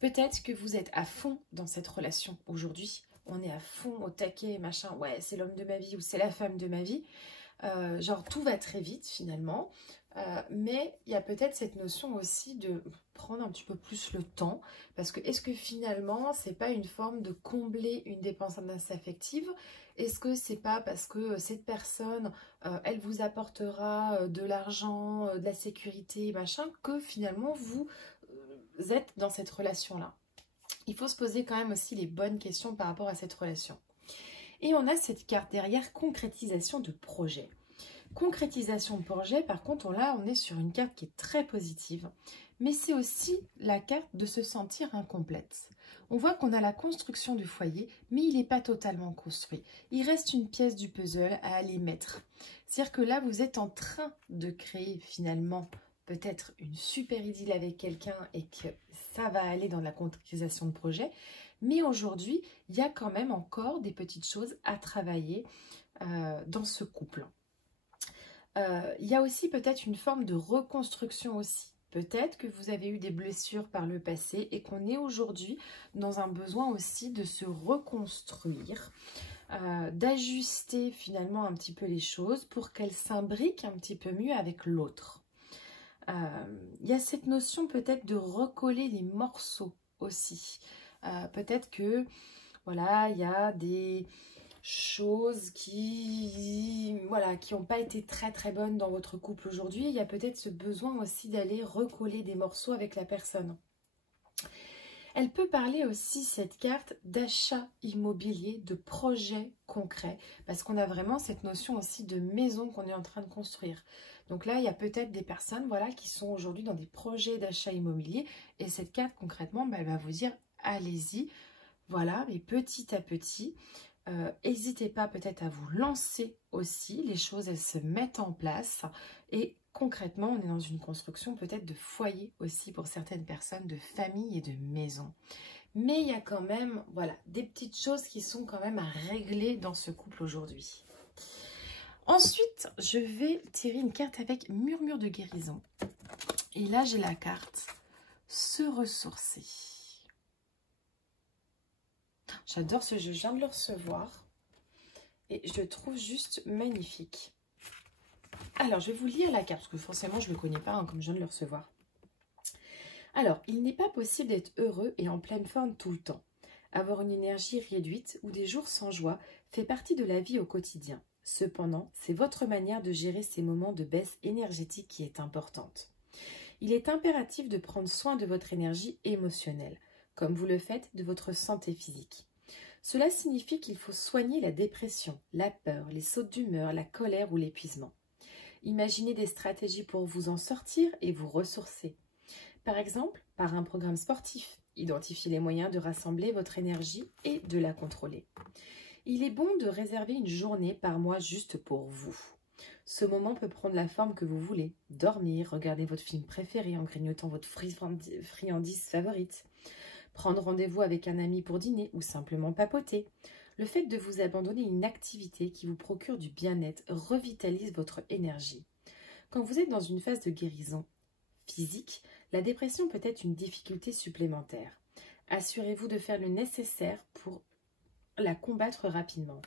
Peut-être que vous êtes à fond dans cette relation aujourd'hui. On est à fond au taquet, machin, ouais, c'est l'homme de ma vie ou c'est la femme de ma vie. Genre tout va très vite finalement. Mais il y a peut-être cette notion aussi de prendre un petit peu plus le temps, parce que est-ce que finalement c'est pas une forme de combler une dépendance affective? Est-ce que c'est pas parce que cette personne elle vous apportera de l'argent, de la sécurité, machin, que finalement vous êtes dans cette relation là? Il faut se poser quand même aussi les bonnes questions par rapport à cette relation. Et on a cette carte derrière, concrétisation de projet. Concrétisation de projet, par contre, on est sur une carte qui est très positive, mais c'est aussi la carte de se sentir incomplète. On voit qu'on a la construction du foyer, mais il n'est pas totalement construit. Il reste une pièce du puzzle à aller mettre. C'est-à-dire que là, vous êtes en train de créer finalement peut-être une super idylle avec quelqu'un et que ça va aller dans la concrétisation de projet, mais aujourd'hui, il y a quand même encore des petites choses à travailler dans ce couple. Il y a aussi peut-être une forme de reconstruction aussi. Peut-être que vous avez eu des blessures par le passé et qu'on est aujourd'hui dans un besoin aussi de se reconstruire, d'ajuster finalement un petit peu les choses pour qu'elles s'imbriquent un petit peu mieux avec l'autre. Il y a cette notion peut-être de recoller les morceaux aussi. Peut-être que voilà, il y a des choses qui n'ont pas été très très bonnes dans votre couple aujourd'hui. Il y a peut-être ce besoin aussi d'aller recoller des morceaux avec la personne. Elle peut parler aussi, cette carte, d'achat immobilier, de projet concret, parce qu'on a vraiment cette notion aussi de maison qu'on est en train de construire. Donc là, il y a peut-être des personnes voilà, qui sont aujourd'hui dans des projets d'achat immobilier, et cette carte concrètement, elle va vous dire, allez-y, voilà, mais petit à petit. N'hésitez pas peut-être à vous lancer aussi, les choses elles se mettent en place et concrètement on est dans une construction peut-être de foyer aussi pour certaines personnes, de famille et de maison. Mais il y a quand même voilà, des petites choses qui sont quand même à régler dans ce couple aujourd'hui. Ensuite, je vais tirer une carte avec murmure de guérison. Et là j'ai la carte se ressourcer. J'adore ce jeu, je viens de le recevoir et je le trouve juste magnifique. Alors, je vais vous lire la carte, parce que forcément, je ne le connais pas, hein, comme je viens de le recevoir. Alors, il n'est pas possible d'être heureux et en pleine forme tout le temps. Avoir une énergie réduite ou des jours sans joie fait partie de la vie au quotidien. Cependant, c'est votre manière de gérer ces moments de baisse énergétique qui est importante. Il est impératif de prendre soin de votre énergie émotionnelle, comme vous le faites de votre santé physique. Cela signifie qu'il faut soigner la dépression, la peur, les sautes d'humeur, la colère ou l'épuisement. Imaginez des stratégies pour vous en sortir et vous ressourcer. Par exemple, par un programme sportif, identifiez les moyens de rassembler votre énergie et de la contrôler. Il est bon de réserver une journée par mois juste pour vous. Ce moment peut prendre la forme que vous voulez. Dormir, regarder votre film préféré en grignotant votre friandise favorite. Prendre rendez-vous avec un ami pour dîner ou simplement papoter. Le fait de vous abandonner à une activité qui vous procure du bien-être revitalise votre énergie. Quand vous êtes dans une phase de guérison physique, la dépression peut être une difficulté supplémentaire. Assurez-vous de faire le nécessaire pour la combattre rapidement.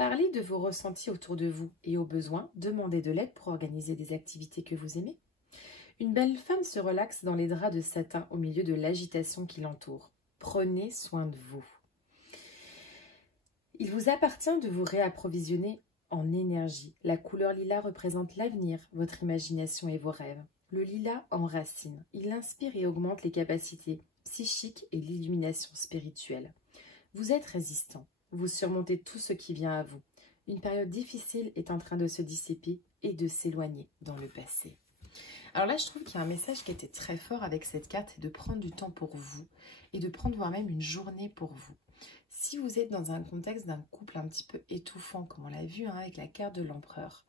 Parlez de vos ressentis autour de vous et au besoin, demandez de l'aide pour organiser des activités que vous aimez. Une belle femme se relaxe dans les draps de satin au milieu de l'agitation qui l'entoure. Prenez soin de vous. Il vous appartient de vous réapprovisionner en énergie. La couleur lilas représente l'avenir, votre imagination et vos rêves. Le lilas enracine. Il inspire et augmente les capacités psychiques et l'illumination spirituelle. Vous êtes résistant. Vous surmontez tout ce qui vient à vous. Une période difficile est en train de se dissiper et de s'éloigner dans le passé. Alors là, je trouve qu'il y a un message qui était très fort avec cette carte, c'est de prendre du temps pour vous et de prendre voire même une journée pour vous. Si vous êtes dans un contexte d'un couple un petit peu étouffant, comme on l'a vu avec la carte de l'empereur,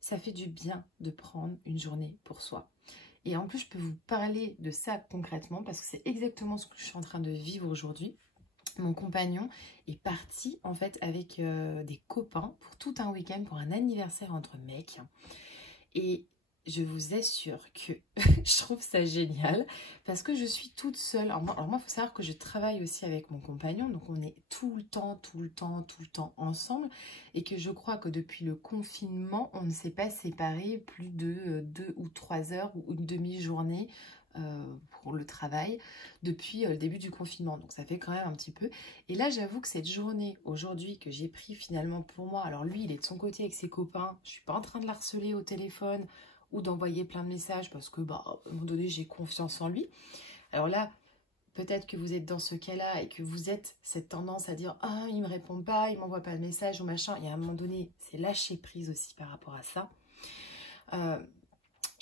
ça fait du bien de prendre une journée pour soi. Et en plus, je peux vous parler de ça concrètement parce que c'est exactement ce que je suis en train de vivre aujourd'hui. Mon compagnon est parti en fait avec des copains pour tout un week-end pour un anniversaire entre mecs. Et je vous assure que je trouve ça génial parce que je suis toute seule. Alors moi, il faut savoir que je travaille aussi avec mon compagnon. Donc, on est tout le temps ensemble. Et que je crois que depuis le confinement, on ne s'est pas séparés plus de 2 ou 3 heures ou une demi-journée pour le travail depuis le début du confinement. Donc, ça fait quand même un petit peu. Et là, j'avoue que cette journée aujourd'hui que j'ai pris finalement pour moi, alors lui, il est de son côté avec ses copains. Je ne suis pas en train de l'harceler au téléphone ou d'envoyer plein de messages parce que, à un moment donné, j'ai confiance en lui. Alors là, peut-être que vous êtes dans ce cas-là et que vous êtes cette tendance à dire « Ah, il ne me répond pas, il ne m'envoie pas de message ou machin ». Et à un moment donné, c'est lâcher prise aussi par rapport à ça.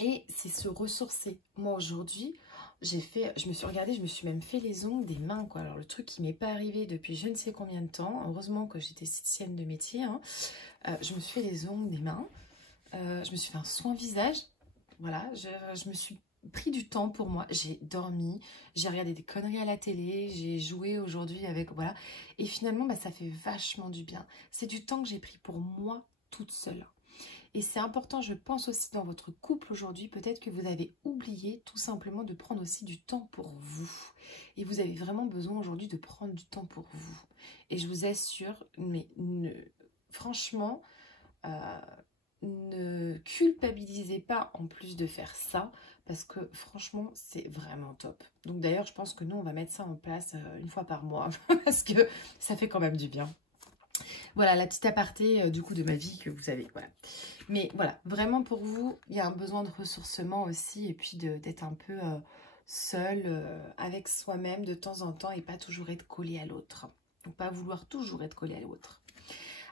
Et c'est se ressourcer. Moi, aujourd'hui, je me suis regardée, je me suis même fait les ongles des mains, quoi. Alors, le truc qui ne m'est pas arrivé depuis je ne sais combien de temps. Heureusement que j'étais esthéticienne de métier. Hein. Je me suis fait les ongles des mains. Je me suis fait un soin visage. Voilà, je me suis pris du temps pour moi. J'ai dormi, j'ai regardé des conneries à la télé, j'ai joué aujourd'hui avec... Voilà. Et finalement, ça fait vachement du bien. C'est du temps que j'ai pris pour moi toute seule. Et c'est important, je pense aussi dans votre couple aujourd'hui, peut-être que vous avez oublié tout simplement de prendre aussi du temps pour vous. Et vous avez vraiment besoin aujourd'hui de prendre du temps pour vous. Et je vous assure, mais franchement, ne culpabilisez pas en plus de faire ça, parce que franchement, c'est vraiment top. Donc d'ailleurs, je pense que nous, on va mettre ça en place une fois par mois, parce que ça fait quand même du bien. Voilà, la petite aparté du coup de ma vie que vous avez, voilà. Mais voilà, vraiment pour vous, il y a un besoin de ressourcement aussi, et puis d'être un peu seul avec soi-même de temps en temps, et pas toujours être collé à l'autre. Donc pas vouloir toujours être collé à l'autre.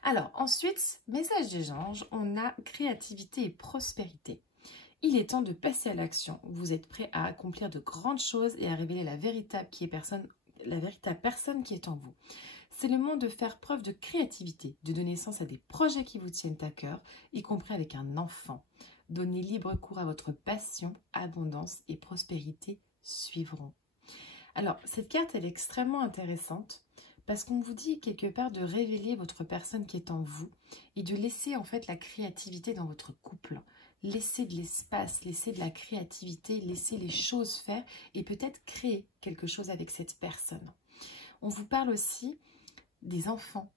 Alors ensuite, message des anges, on a créativité et prospérité. Il est temps de passer à l'action. Vous êtes prêt à accomplir de grandes choses et à révéler la véritable personne qui est en vous. C'est le moment de faire preuve de créativité, de donner naissance à des projets qui vous tiennent à cœur, y compris avec un enfant. Donnez libre cours à votre passion, abondance et prospérité suivront. Alors, cette carte, elle est extrêmement intéressante parce qu'on vous dit quelque part de révéler votre personne qui est en vous et de laisser en fait la créativité dans votre couple. Laissez de l'espace, laissez de la créativité, laissez les choses faire et peut-être créer quelque chose avec cette personne. On vous parle aussi des enfants.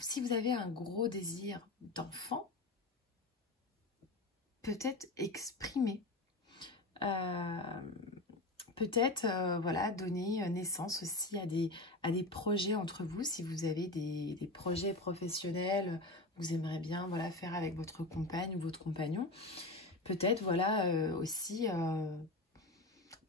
Si vous avez un gros désir d'enfant, peut-être exprimer. Peut-être voilà, donner naissance aussi à des projets entre vous. Si vous avez des projets professionnels, vous aimeriez bien voilà, faire avec votre compagne ou votre compagnon. Peut-être voilà, aussi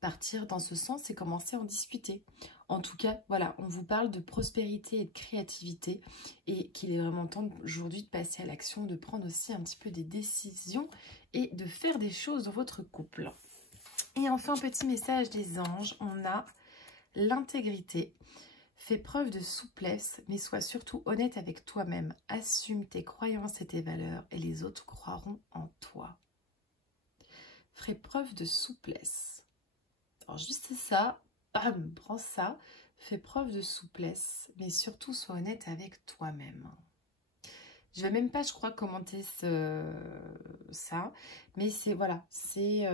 partir dans ce sens et commencer à en discuter. En tout cas, voilà, on vous parle de prospérité et de créativité et qu'il est vraiment temps aujourd'hui de passer à l'action, de prendre aussi un petit peu des décisions et de faire des choses dans votre couple. Et enfin, petit message des anges, on a l'intégrité. Fais preuve de souplesse, mais sois surtout honnête avec toi-même. Assume tes croyances et tes valeurs et les autres croiront en toi. Fais preuve de souplesse. Alors juste ça, bam, prends ça, fais preuve de souplesse, mais surtout sois honnête avec toi-même. Je vais même pas, je crois, commenter ça, mais c'est, voilà, c'est...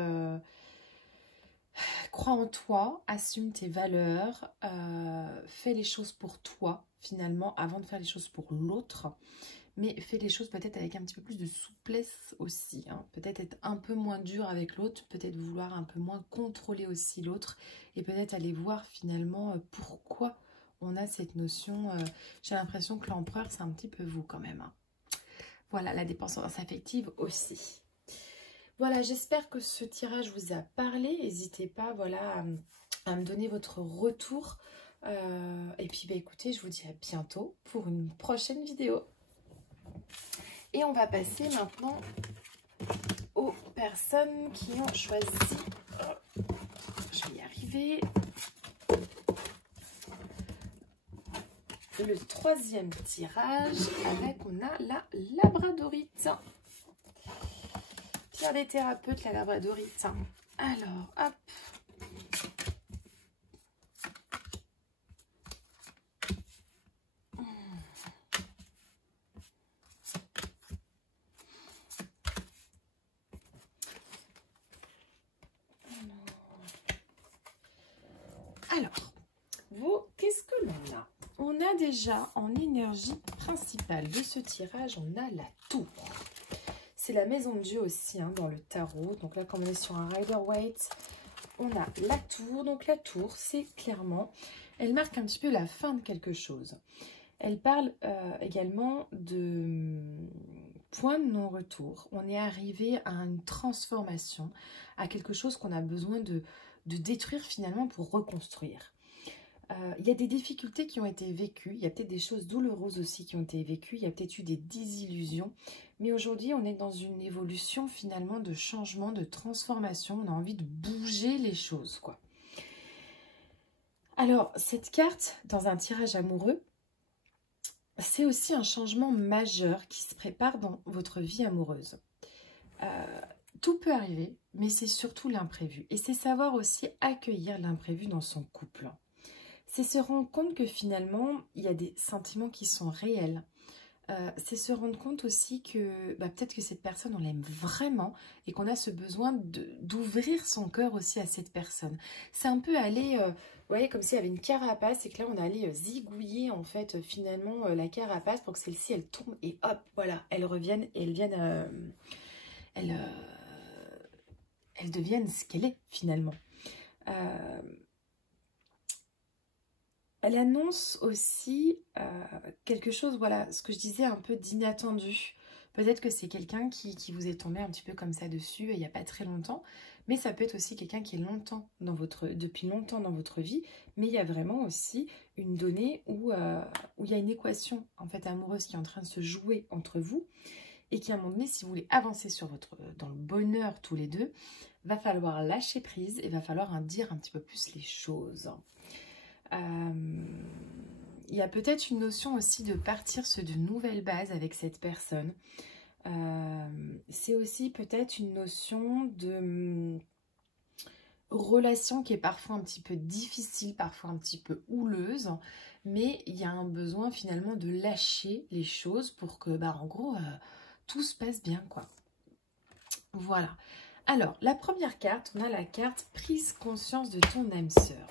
crois en toi, assume tes valeurs, fais les choses pour toi, finalement avant de faire les choses pour l'autre. Mais fais les choses peut-être avec un petit peu plus de souplesse aussi. Hein. Peut-être être un peu moins dur avec l'autre, peut-être vouloir un peu moins contrôler aussi l'autre. Et peut-être aller voir finalement pourquoi on a cette notion. J'ai l'impression que l'empereur, c'est un petit peu vous quand même. Hein. Voilà, la dépendance affective aussi. Voilà, j'espère que ce tirage vous a parlé. N'hésitez pas voilà, à me donner votre retour. Et puis, bah, écoutez, je vous dis à bientôt pour une prochaine vidéo. Et on va passer maintenant aux personnes qui ont choisi. Je vais y arriver. Le troisième tirage avec, on a la labradorite. Pierre des thérapeutes, la labradorite. Alors, hop. Alors, vous, qu'est-ce que l'on a? On a déjà en énergie principale de ce tirage, on a la tour. C'est la maison de Dieu aussi hein, dans le tarot. Donc là, comme on est sur un Rider-Waite, on a la tour. Donc la tour, c'est clairement, elle marque un petit peu la fin de quelque chose. Elle parle également de point de non-retour. On est arrivé à une transformation, à quelque chose qu'on a besoin de détruire finalement pour reconstruire. Il y a des difficultés qui ont été vécues, il y a peut-être des choses douloureuses aussi qui ont été vécues, il y a peut-être eu des désillusions, mais aujourd'hui on est dans une évolution finalement de changement, de transformation, on a envie de bouger les choses quoi. Alors cette carte dans un tirage amoureux, c'est aussi un changement majeur qui se prépare dans votre vie amoureuse. Tout peut arriver, mais c'est surtout l'imprévu et c'est savoir aussi accueillir l'imprévu dans son couple. C'est se rendre compte que finalement, il y a des sentiments qui sont réels. C'est se rendre compte aussi que peut-être que cette personne, on l'aime vraiment et qu'on a ce besoin d'ouvrir son cœur aussi à cette personne. C'est un peu aller, vous voyez, comme s'il y avait une carapace et que là, on allait zigouiller en fait finalement la carapace pour que celle-ci, elle tombe et hop, voilà, elle revienne et elle devienne ce qu'elle est finalement. Elle annonce aussi quelque chose, voilà, ce que je disais, un peu d'inattendu. Peut-être que c'est quelqu'un qui vous est tombé un petit peu comme ça dessus il n'y a pas très longtemps, mais ça peut être aussi quelqu'un qui est depuis longtemps dans votre vie, mais il y a vraiment aussi une donnée où il y a une équation en fait amoureuse qui est en train de se jouer entre vous et qui à un moment donné, si vous voulez avancer dans le bonheur tous les deux, va falloir lâcher prise et va falloir dire un petit peu plus les choses. Il y a peut-être une notion aussi de partir sur de nouvelles bases avec cette personne. C'est aussi peut-être une notion de relation qui est parfois un petit peu difficile, parfois un petit peu houleuse, mais il y a un besoin finalement de lâcher les choses pour que, en gros, tout se passe bien, quoi. Voilà. Alors, la première carte, on a la carte « Prise conscience de ton âme sœur ».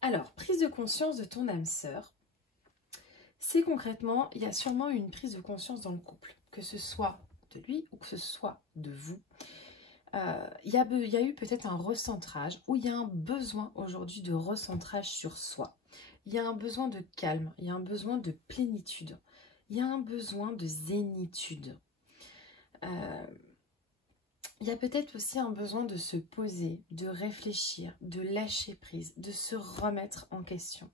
Alors, prise de conscience de ton âme sœur, c'est concrètement, il y a sûrement une prise de conscience dans le couple, que ce soit de lui ou que ce soit de vous. Il y a eu peut-être un recentrage, ou il y a un besoin aujourd'hui de recentrage sur soi. Il y a un besoin de calme, il y a un besoin de plénitude, il y a un besoin de zénitude. Il y a peut-être aussi un besoin de se poser, de réfléchir, de lâcher prise, de se remettre en question,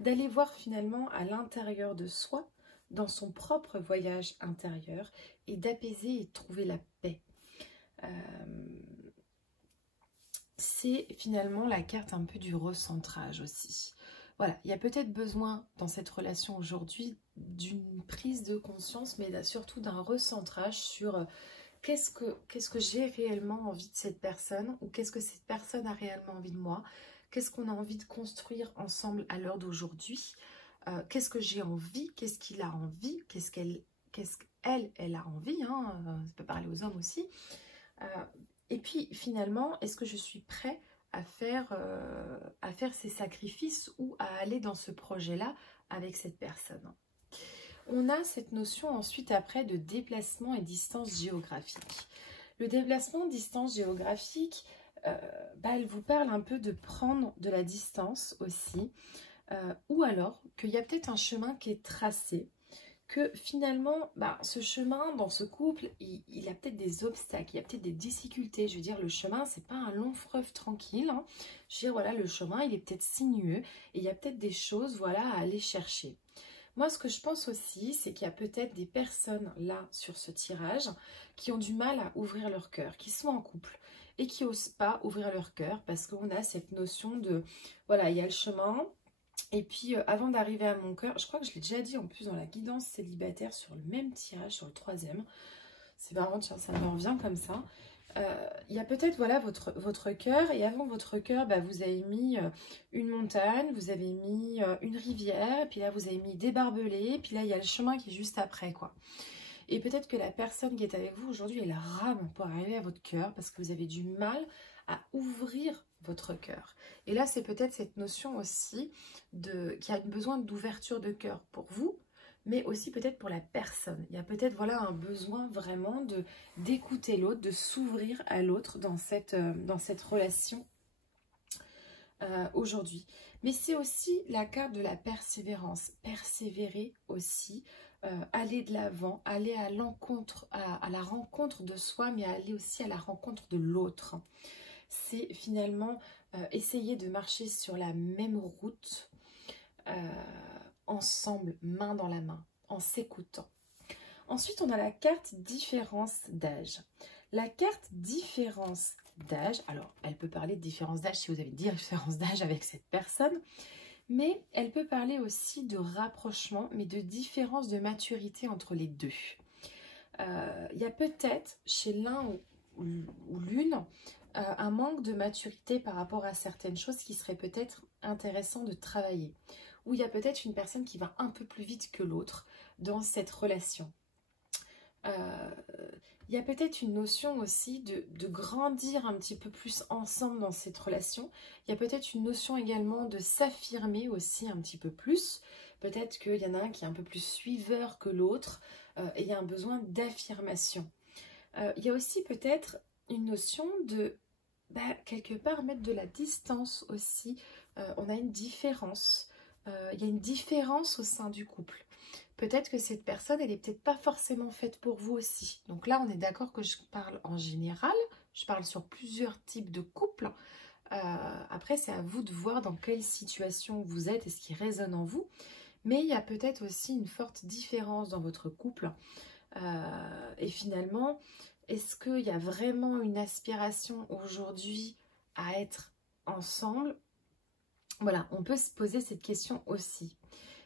d'aller voir finalement à l'intérieur de soi, dans son propre voyage intérieur, et d'apaiser et de trouver la paix. C'est finalement la carte un peu du recentrage aussi. Voilà, il y a peut-être besoin dans cette relation aujourd'hui d'une prise de conscience, mais surtout d'un recentrage sur... Qu'est-ce que j'ai réellement envie de cette personne ou qu'est-ce que cette personne a réellement envie de moi? Qu'est-ce qu'on a envie de construire ensemble à l'heure d'aujourd'hui? Qu'est-ce que j'ai envie? Qu'est-ce qu'il a envie? Qu'est-ce qu'elle a envie hein? Ça peut parler aux hommes aussi. Et puis finalement, est-ce que je suis prêt faire ces sacrifices ou à aller dans ce projet-là avec cette personne. On a cette notion ensuite après de déplacement et distance géographique. Le déplacement, distance géographique, elle vous parle un peu de prendre de la distance aussi, ou alors qu'il y a peut-être un chemin qui est tracé, que finalement, ce chemin dans ce couple, il y a peut-être des obstacles, il y a peut-être des difficultés. Je veux dire, le chemin, c'est pas un long fleuve tranquille, hein. Je veux dire, voilà, le chemin, il est peut-être sinueux et il y a peut-être des choses, voilà, à aller chercher. Moi, ce que je pense aussi, c'est qu'il y a peut-être des personnes là, sur ce tirage, qui ont du mal à ouvrir leur cœur, qui sont en couple et qui n'osent pas ouvrir leur cœur parce qu'on a cette notion de, voilà, il y a le chemin. Et puis, avant d'arriver à mon cœur, je crois que je l'ai déjà dit en plus dans la guidance célibataire sur le même tirage, sur le 3e. C'est marrant, tiens, ça me revient comme ça. Il y a peut-être, voilà, votre cœur. Et avant votre cœur, vous avez mis une montagne, vous avez mis une rivière. Puis là, vous avez mis des barbelés. Puis là, il y a le chemin qui est juste après, quoi. Et peut-être que la personne qui est avec vous aujourd'hui, elle rame pour arriver à votre cœur parce que vous avez du mal à ouvrir votre cœur. Et là, c'est peut-être cette notion aussi qu'il y a besoin d'ouverture de cœur pour vous, mais aussi peut-être pour la personne. Il y a peut-être, voilà, un besoin vraiment d'écouter l'autre, de s'ouvrir à l'autre dans cette relation aujourd'hui. Mais c'est aussi la carte de la persévérance. Persévérer aussi, aller de l'avant, aller à l'encontre, à la rencontre de soi, mais aller aussi à la rencontre de l'autre. C'est finalement essayer de marcher sur la même route, ensemble, main dans la main, en s'écoutant. Ensuite, on a la carte différence d'âge. La carte différence d'âge, alors elle peut parler de différence d'âge si vous avez différence d'âge avec cette personne, mais elle peut parler aussi de rapprochement, mais de différence de maturité entre les deux. Il y a peut-être chez l'un ou l'une un manque de maturité par rapport à certaines choses qui seraient peut-être intéressant de travailler. Ou il y a peut-être une personne qui va un peu plus vite que l'autre dans cette relation. Il y a peut-être une notion aussi de grandir un petit peu plus ensemble dans cette relation. Il y a peut-être une notion également de s'affirmer aussi un petit peu plus. Peut-être qu'il y en a un qui est un peu plus suiveur que l'autre et il y a un besoin d'affirmation. Il y a aussi peut-être une notion de, quelque part, mettre de la distance aussi. On a une différence. Il y a une différence au sein du couple. Peut-être que cette personne, elle n'est peut-être pas forcément faite pour vous aussi. Donc là, on est d'accord que je parle en général. Je parle sur plusieurs types de couples. Après, c'est à vous de voir dans quelle situation vous êtes et ce qui résonne en vous. Mais il y a peut-être aussi une forte différence dans votre couple. Et finalement, est-ce qu'il y a vraiment une aspiration aujourd'hui à être ensemble? Voilà, on peut se poser cette question aussi.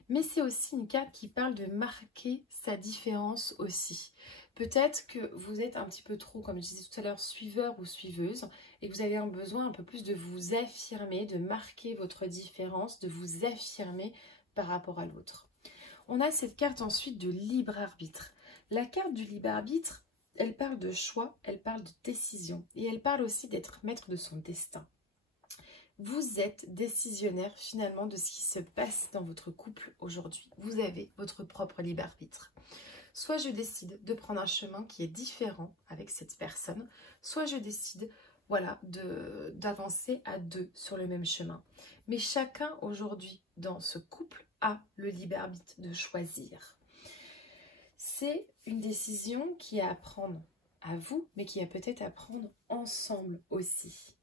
Mais c'est aussi une carte qui parle de marquer sa différence aussi. Peut-être que vous êtes un petit peu trop, comme je disais tout à l'heure, suiveur ou suiveuse, et que vous avez un besoin un peu plus de vous affirmer, de marquer votre différence, de vous affirmer par rapport à l'autre. On a cette carte ensuite de libre arbitre. La carte du libre arbitre, elle parle de choix, elle parle de décision, et elle parle aussi d'être maître de son destin. Vous êtes décisionnaire finalement de ce qui se passe dans votre couple aujourd'hui. Vous avez votre propre libre arbitre. Soit je décide de prendre un chemin qui est différent avec cette personne, soit je décide, voilà, d'avancer à deux sur le même chemin. Mais chacun aujourd'hui dans ce couple a le libre arbitre de choisir. C'est une décision qui est à prendre à vous, mais qui est peut-être à prendre ensemble aussi.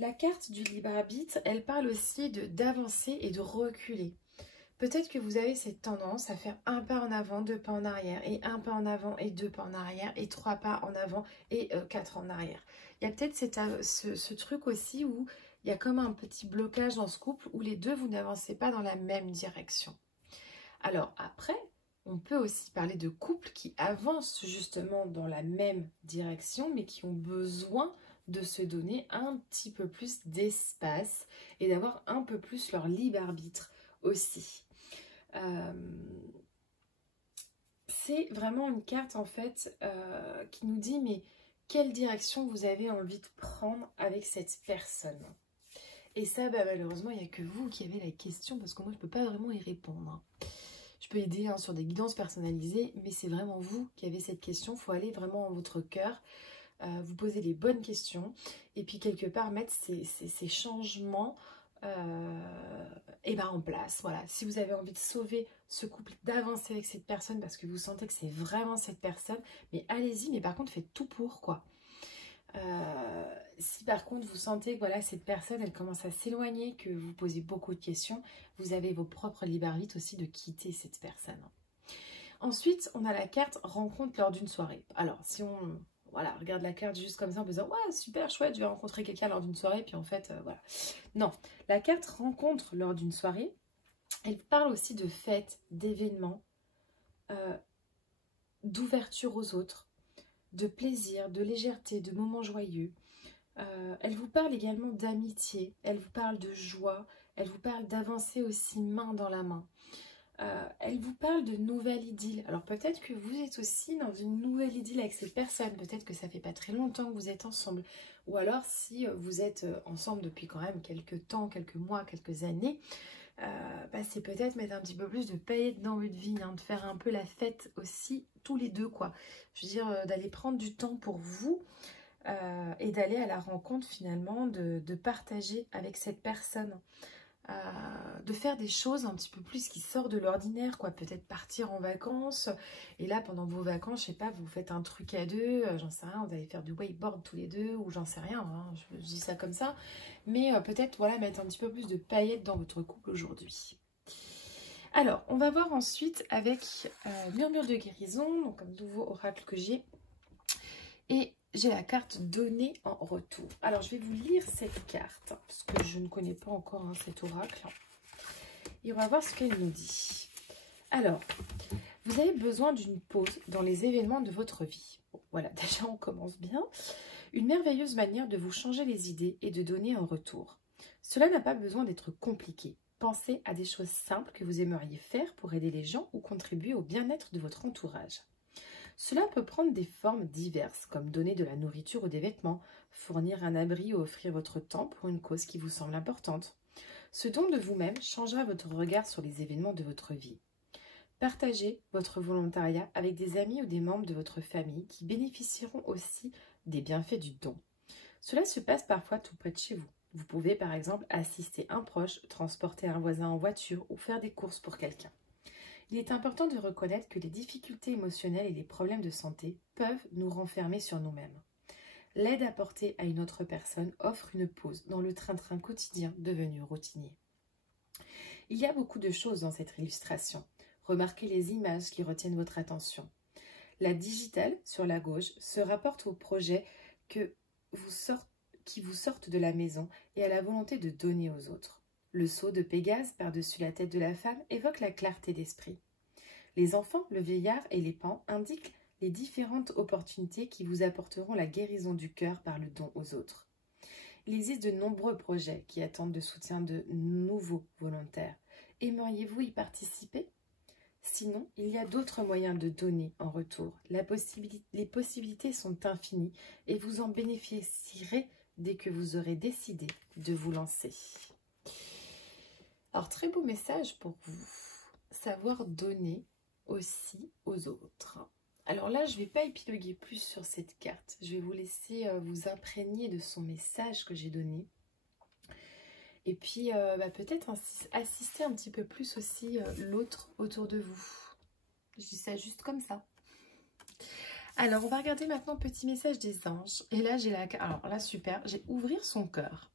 La carte du libre arbitre, elle parle aussi d'avancer et de reculer. Peut-être que vous avez cette tendance à faire un pas en avant, deux pas en arrière, et un pas en avant et deux pas en arrière, et trois pas en avant et quatre en arrière. Il y a peut-être ce truc aussi où il y a comme un petit blocage dans ce couple où les deux, vous n'avancez pas dans la même direction. Alors après, on peut aussi parler de couples qui avancent justement dans la même direction, mais qui ont besoin de se donner un petit peu plus d'espace et d'avoir un peu plus leur libre arbitre aussi. C'est vraiment une carte en fait qui nous dit mais quelle direction vous avez envie de prendre avec cette personne. Et ça, malheureusement, il n'y a que vous qui avez la question, parce que moi, je ne peux pas vraiment y répondre. Je peux aider sur des guidances personnalisées, mais c'est vraiment vous qui avez cette question. Il faut aller vraiment en votre cœur, vous poser les bonnes questions, et puis quelque part mettre ces changements en place. Voilà. Si vous avez envie de sauver ce couple, d'avancer avec cette personne, parce que vous sentez que c'est vraiment cette personne, mais allez-y, mais par contre, faites tout pour, quoi. Si par contre vous sentez que voilà, cette personne elle commence à s'éloigner, que vous posez beaucoup de questions, vous avez vos propres libre arbitre aussi de quitter cette personne. Ensuite, on a la carte rencontre lors d'une soirée. Alors, si on regarde la carte juste comme ça, on peut dire ouais, super chouette, je vais rencontrer quelqu'un lors d'une soirée, puis en fait, voilà. Non, la carte rencontre lors d'une soirée, elle parle aussi de fêtes, d'événements, d'ouverture aux autres, de plaisir, de légèreté, de moments joyeux. Elle vous parle également d'amitié, elle vous parle de joie, elle vous parle d'avancer aussi main dans la main. Elle vous parle de nouvelle idylle. Alors peut-être que vous êtes aussi dans une nouvelle idylle avec cette personne, peut-être que ça fait pas très longtemps que vous êtes ensemble. Ou alors si vous êtes ensemble depuis quand même quelques temps, quelques mois, quelques années, c'est peut-être mettre un petit peu plus de paillettes dans votre vie, de faire un peu la fête aussi, tous les deux, quoi. Je veux dire, d'aller prendre du temps pour vous et d'aller à la rencontre finalement, de partager avec cette personne, de faire des choses un petit peu plus qui sortent de l'ordinaire, quoi. Peut-être partir en vacances, et là pendant vos vacances, je sais pas, vous faites un truc à deux, j'en sais rien, vous allez faire du wakeboard tous les deux, ou j'en sais rien, je dis ça comme ça, mais peut-être voilà, mettre un petit peu plus de paillettes dans votre couple aujourd'hui. Alors, on va voir ensuite avec Murmure de guérison, donc un nouveau oracle que j'ai, et j'ai la carte donnée en retour. Alors, je vais vous lire cette carte, parce que je ne connais pas encore cet oracle. Et on va voir ce qu'elle nous dit. Alors, vous avez besoin d'une pause dans les événements de votre vie. Bon, voilà, déjà on commence bien. Une merveilleuse manière de vous changer les idées et de donner un retour. Cela n'a pas besoin d'être compliqué. Pensez à des choses simples que vous aimeriez faire pour aider les gens ou contribuer au bien-être de votre entourage. Cela peut prendre des formes diverses, comme donner de la nourriture ou des vêtements, fournir un abri ou offrir votre temps pour une cause qui vous semble importante. Ce don de vous-même changera votre regard sur les événements de votre vie. Partagez votre volontariat avec des amis ou des membres de votre famille qui bénéficieront aussi des bienfaits du don. Cela se passe parfois tout près de chez vous. Vous pouvez par exemple assister un proche, transporter un voisin en voiture ou faire des courses pour quelqu'un. Il est important de reconnaître que les difficultés émotionnelles et les problèmes de santé peuvent nous renfermer sur nous-mêmes. L'aide apportée à une autre personne offre une pause dans le train-train quotidien devenu routinier. Il y a beaucoup de choses dans cette illustration. Remarquez les images qui retiennent votre attention. La digitale, sur la gauche, se rapporte au projet qui vous sortent de la maison et à la volonté de donner aux autres. Le sceau de Pégase par-dessus la tête de la femme évoque la clarté d'esprit. Les enfants, le vieillard et les pans indiquent les différentes opportunités qui vous apporteront la guérison du cœur par le don aux autres. Il existe de nombreux projets qui attendent de soutien de nouveaux volontaires. Aimeriez-vous y participer ? Sinon, il y a d'autres moyens de donner en retour. Les possibilités sont infinies et vous en bénéficierez dès que vous aurez décidé de vous lancer. Alors, très beau message pour vous. Savoir donner aussi aux autres. Alors là, je ne vais pas épiloguer plus sur cette carte. Je vais vous laisser vous imprégner de son message que j'ai donné. Et puis, peut-être assister un petit peu plus aussi l'autre autour de vous. Je dis ça juste comme ça. Alors, on va regarder maintenant petit message des anges. Et là, j'ai la carte. Alors là, super. J'ai ouvrir son cœur.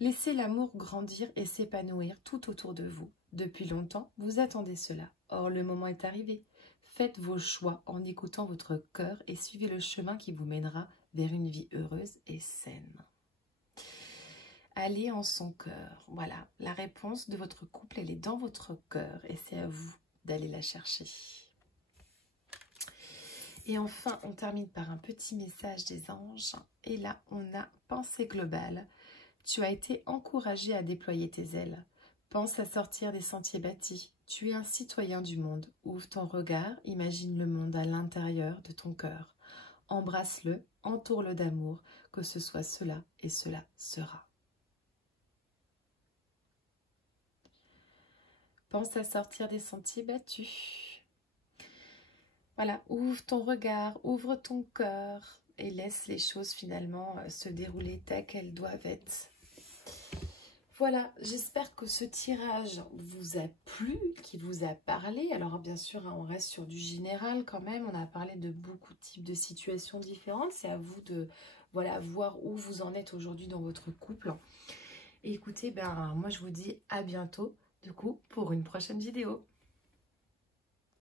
Laissez l'amour grandir et s'épanouir tout autour de vous. Depuis longtemps, vous attendez cela. Or, le moment est arrivé. Faites vos choix en écoutant votre cœur et suivez le chemin qui vous mènera vers une vie heureuse et saine. Allez en son cœur. Voilà, la réponse de votre couple, elle est dans votre cœur et c'est à vous d'aller la chercher. Et enfin, on termine par un petit message des anges. Et là, on a pensée globale. Tu as été encouragé à déployer tes ailes. Pense à sortir des sentiers bâtis. Tu es un citoyen du monde. Ouvre ton regard, imagine le monde à l'intérieur de ton cœur. embrasse-le, entoure-le d'amour, que ce soit cela et cela sera. Pense à sortir des sentiers battus. Voilà, ouvre ton regard, ouvre ton cœur et laisse les choses finalement se dérouler telles qu'elles doivent être. Voilà, j'espère que ce tirage vous a plu, qu'il vous a parlé. Alors bien sûr, on reste sur du général quand même. On a parlé de beaucoup de types de situations différentes. C'est à vous de voilà, voir où vous en êtes aujourd'hui dans votre couple. Et écoutez, moi je vous dis à bientôt du coup pour une prochaine vidéo.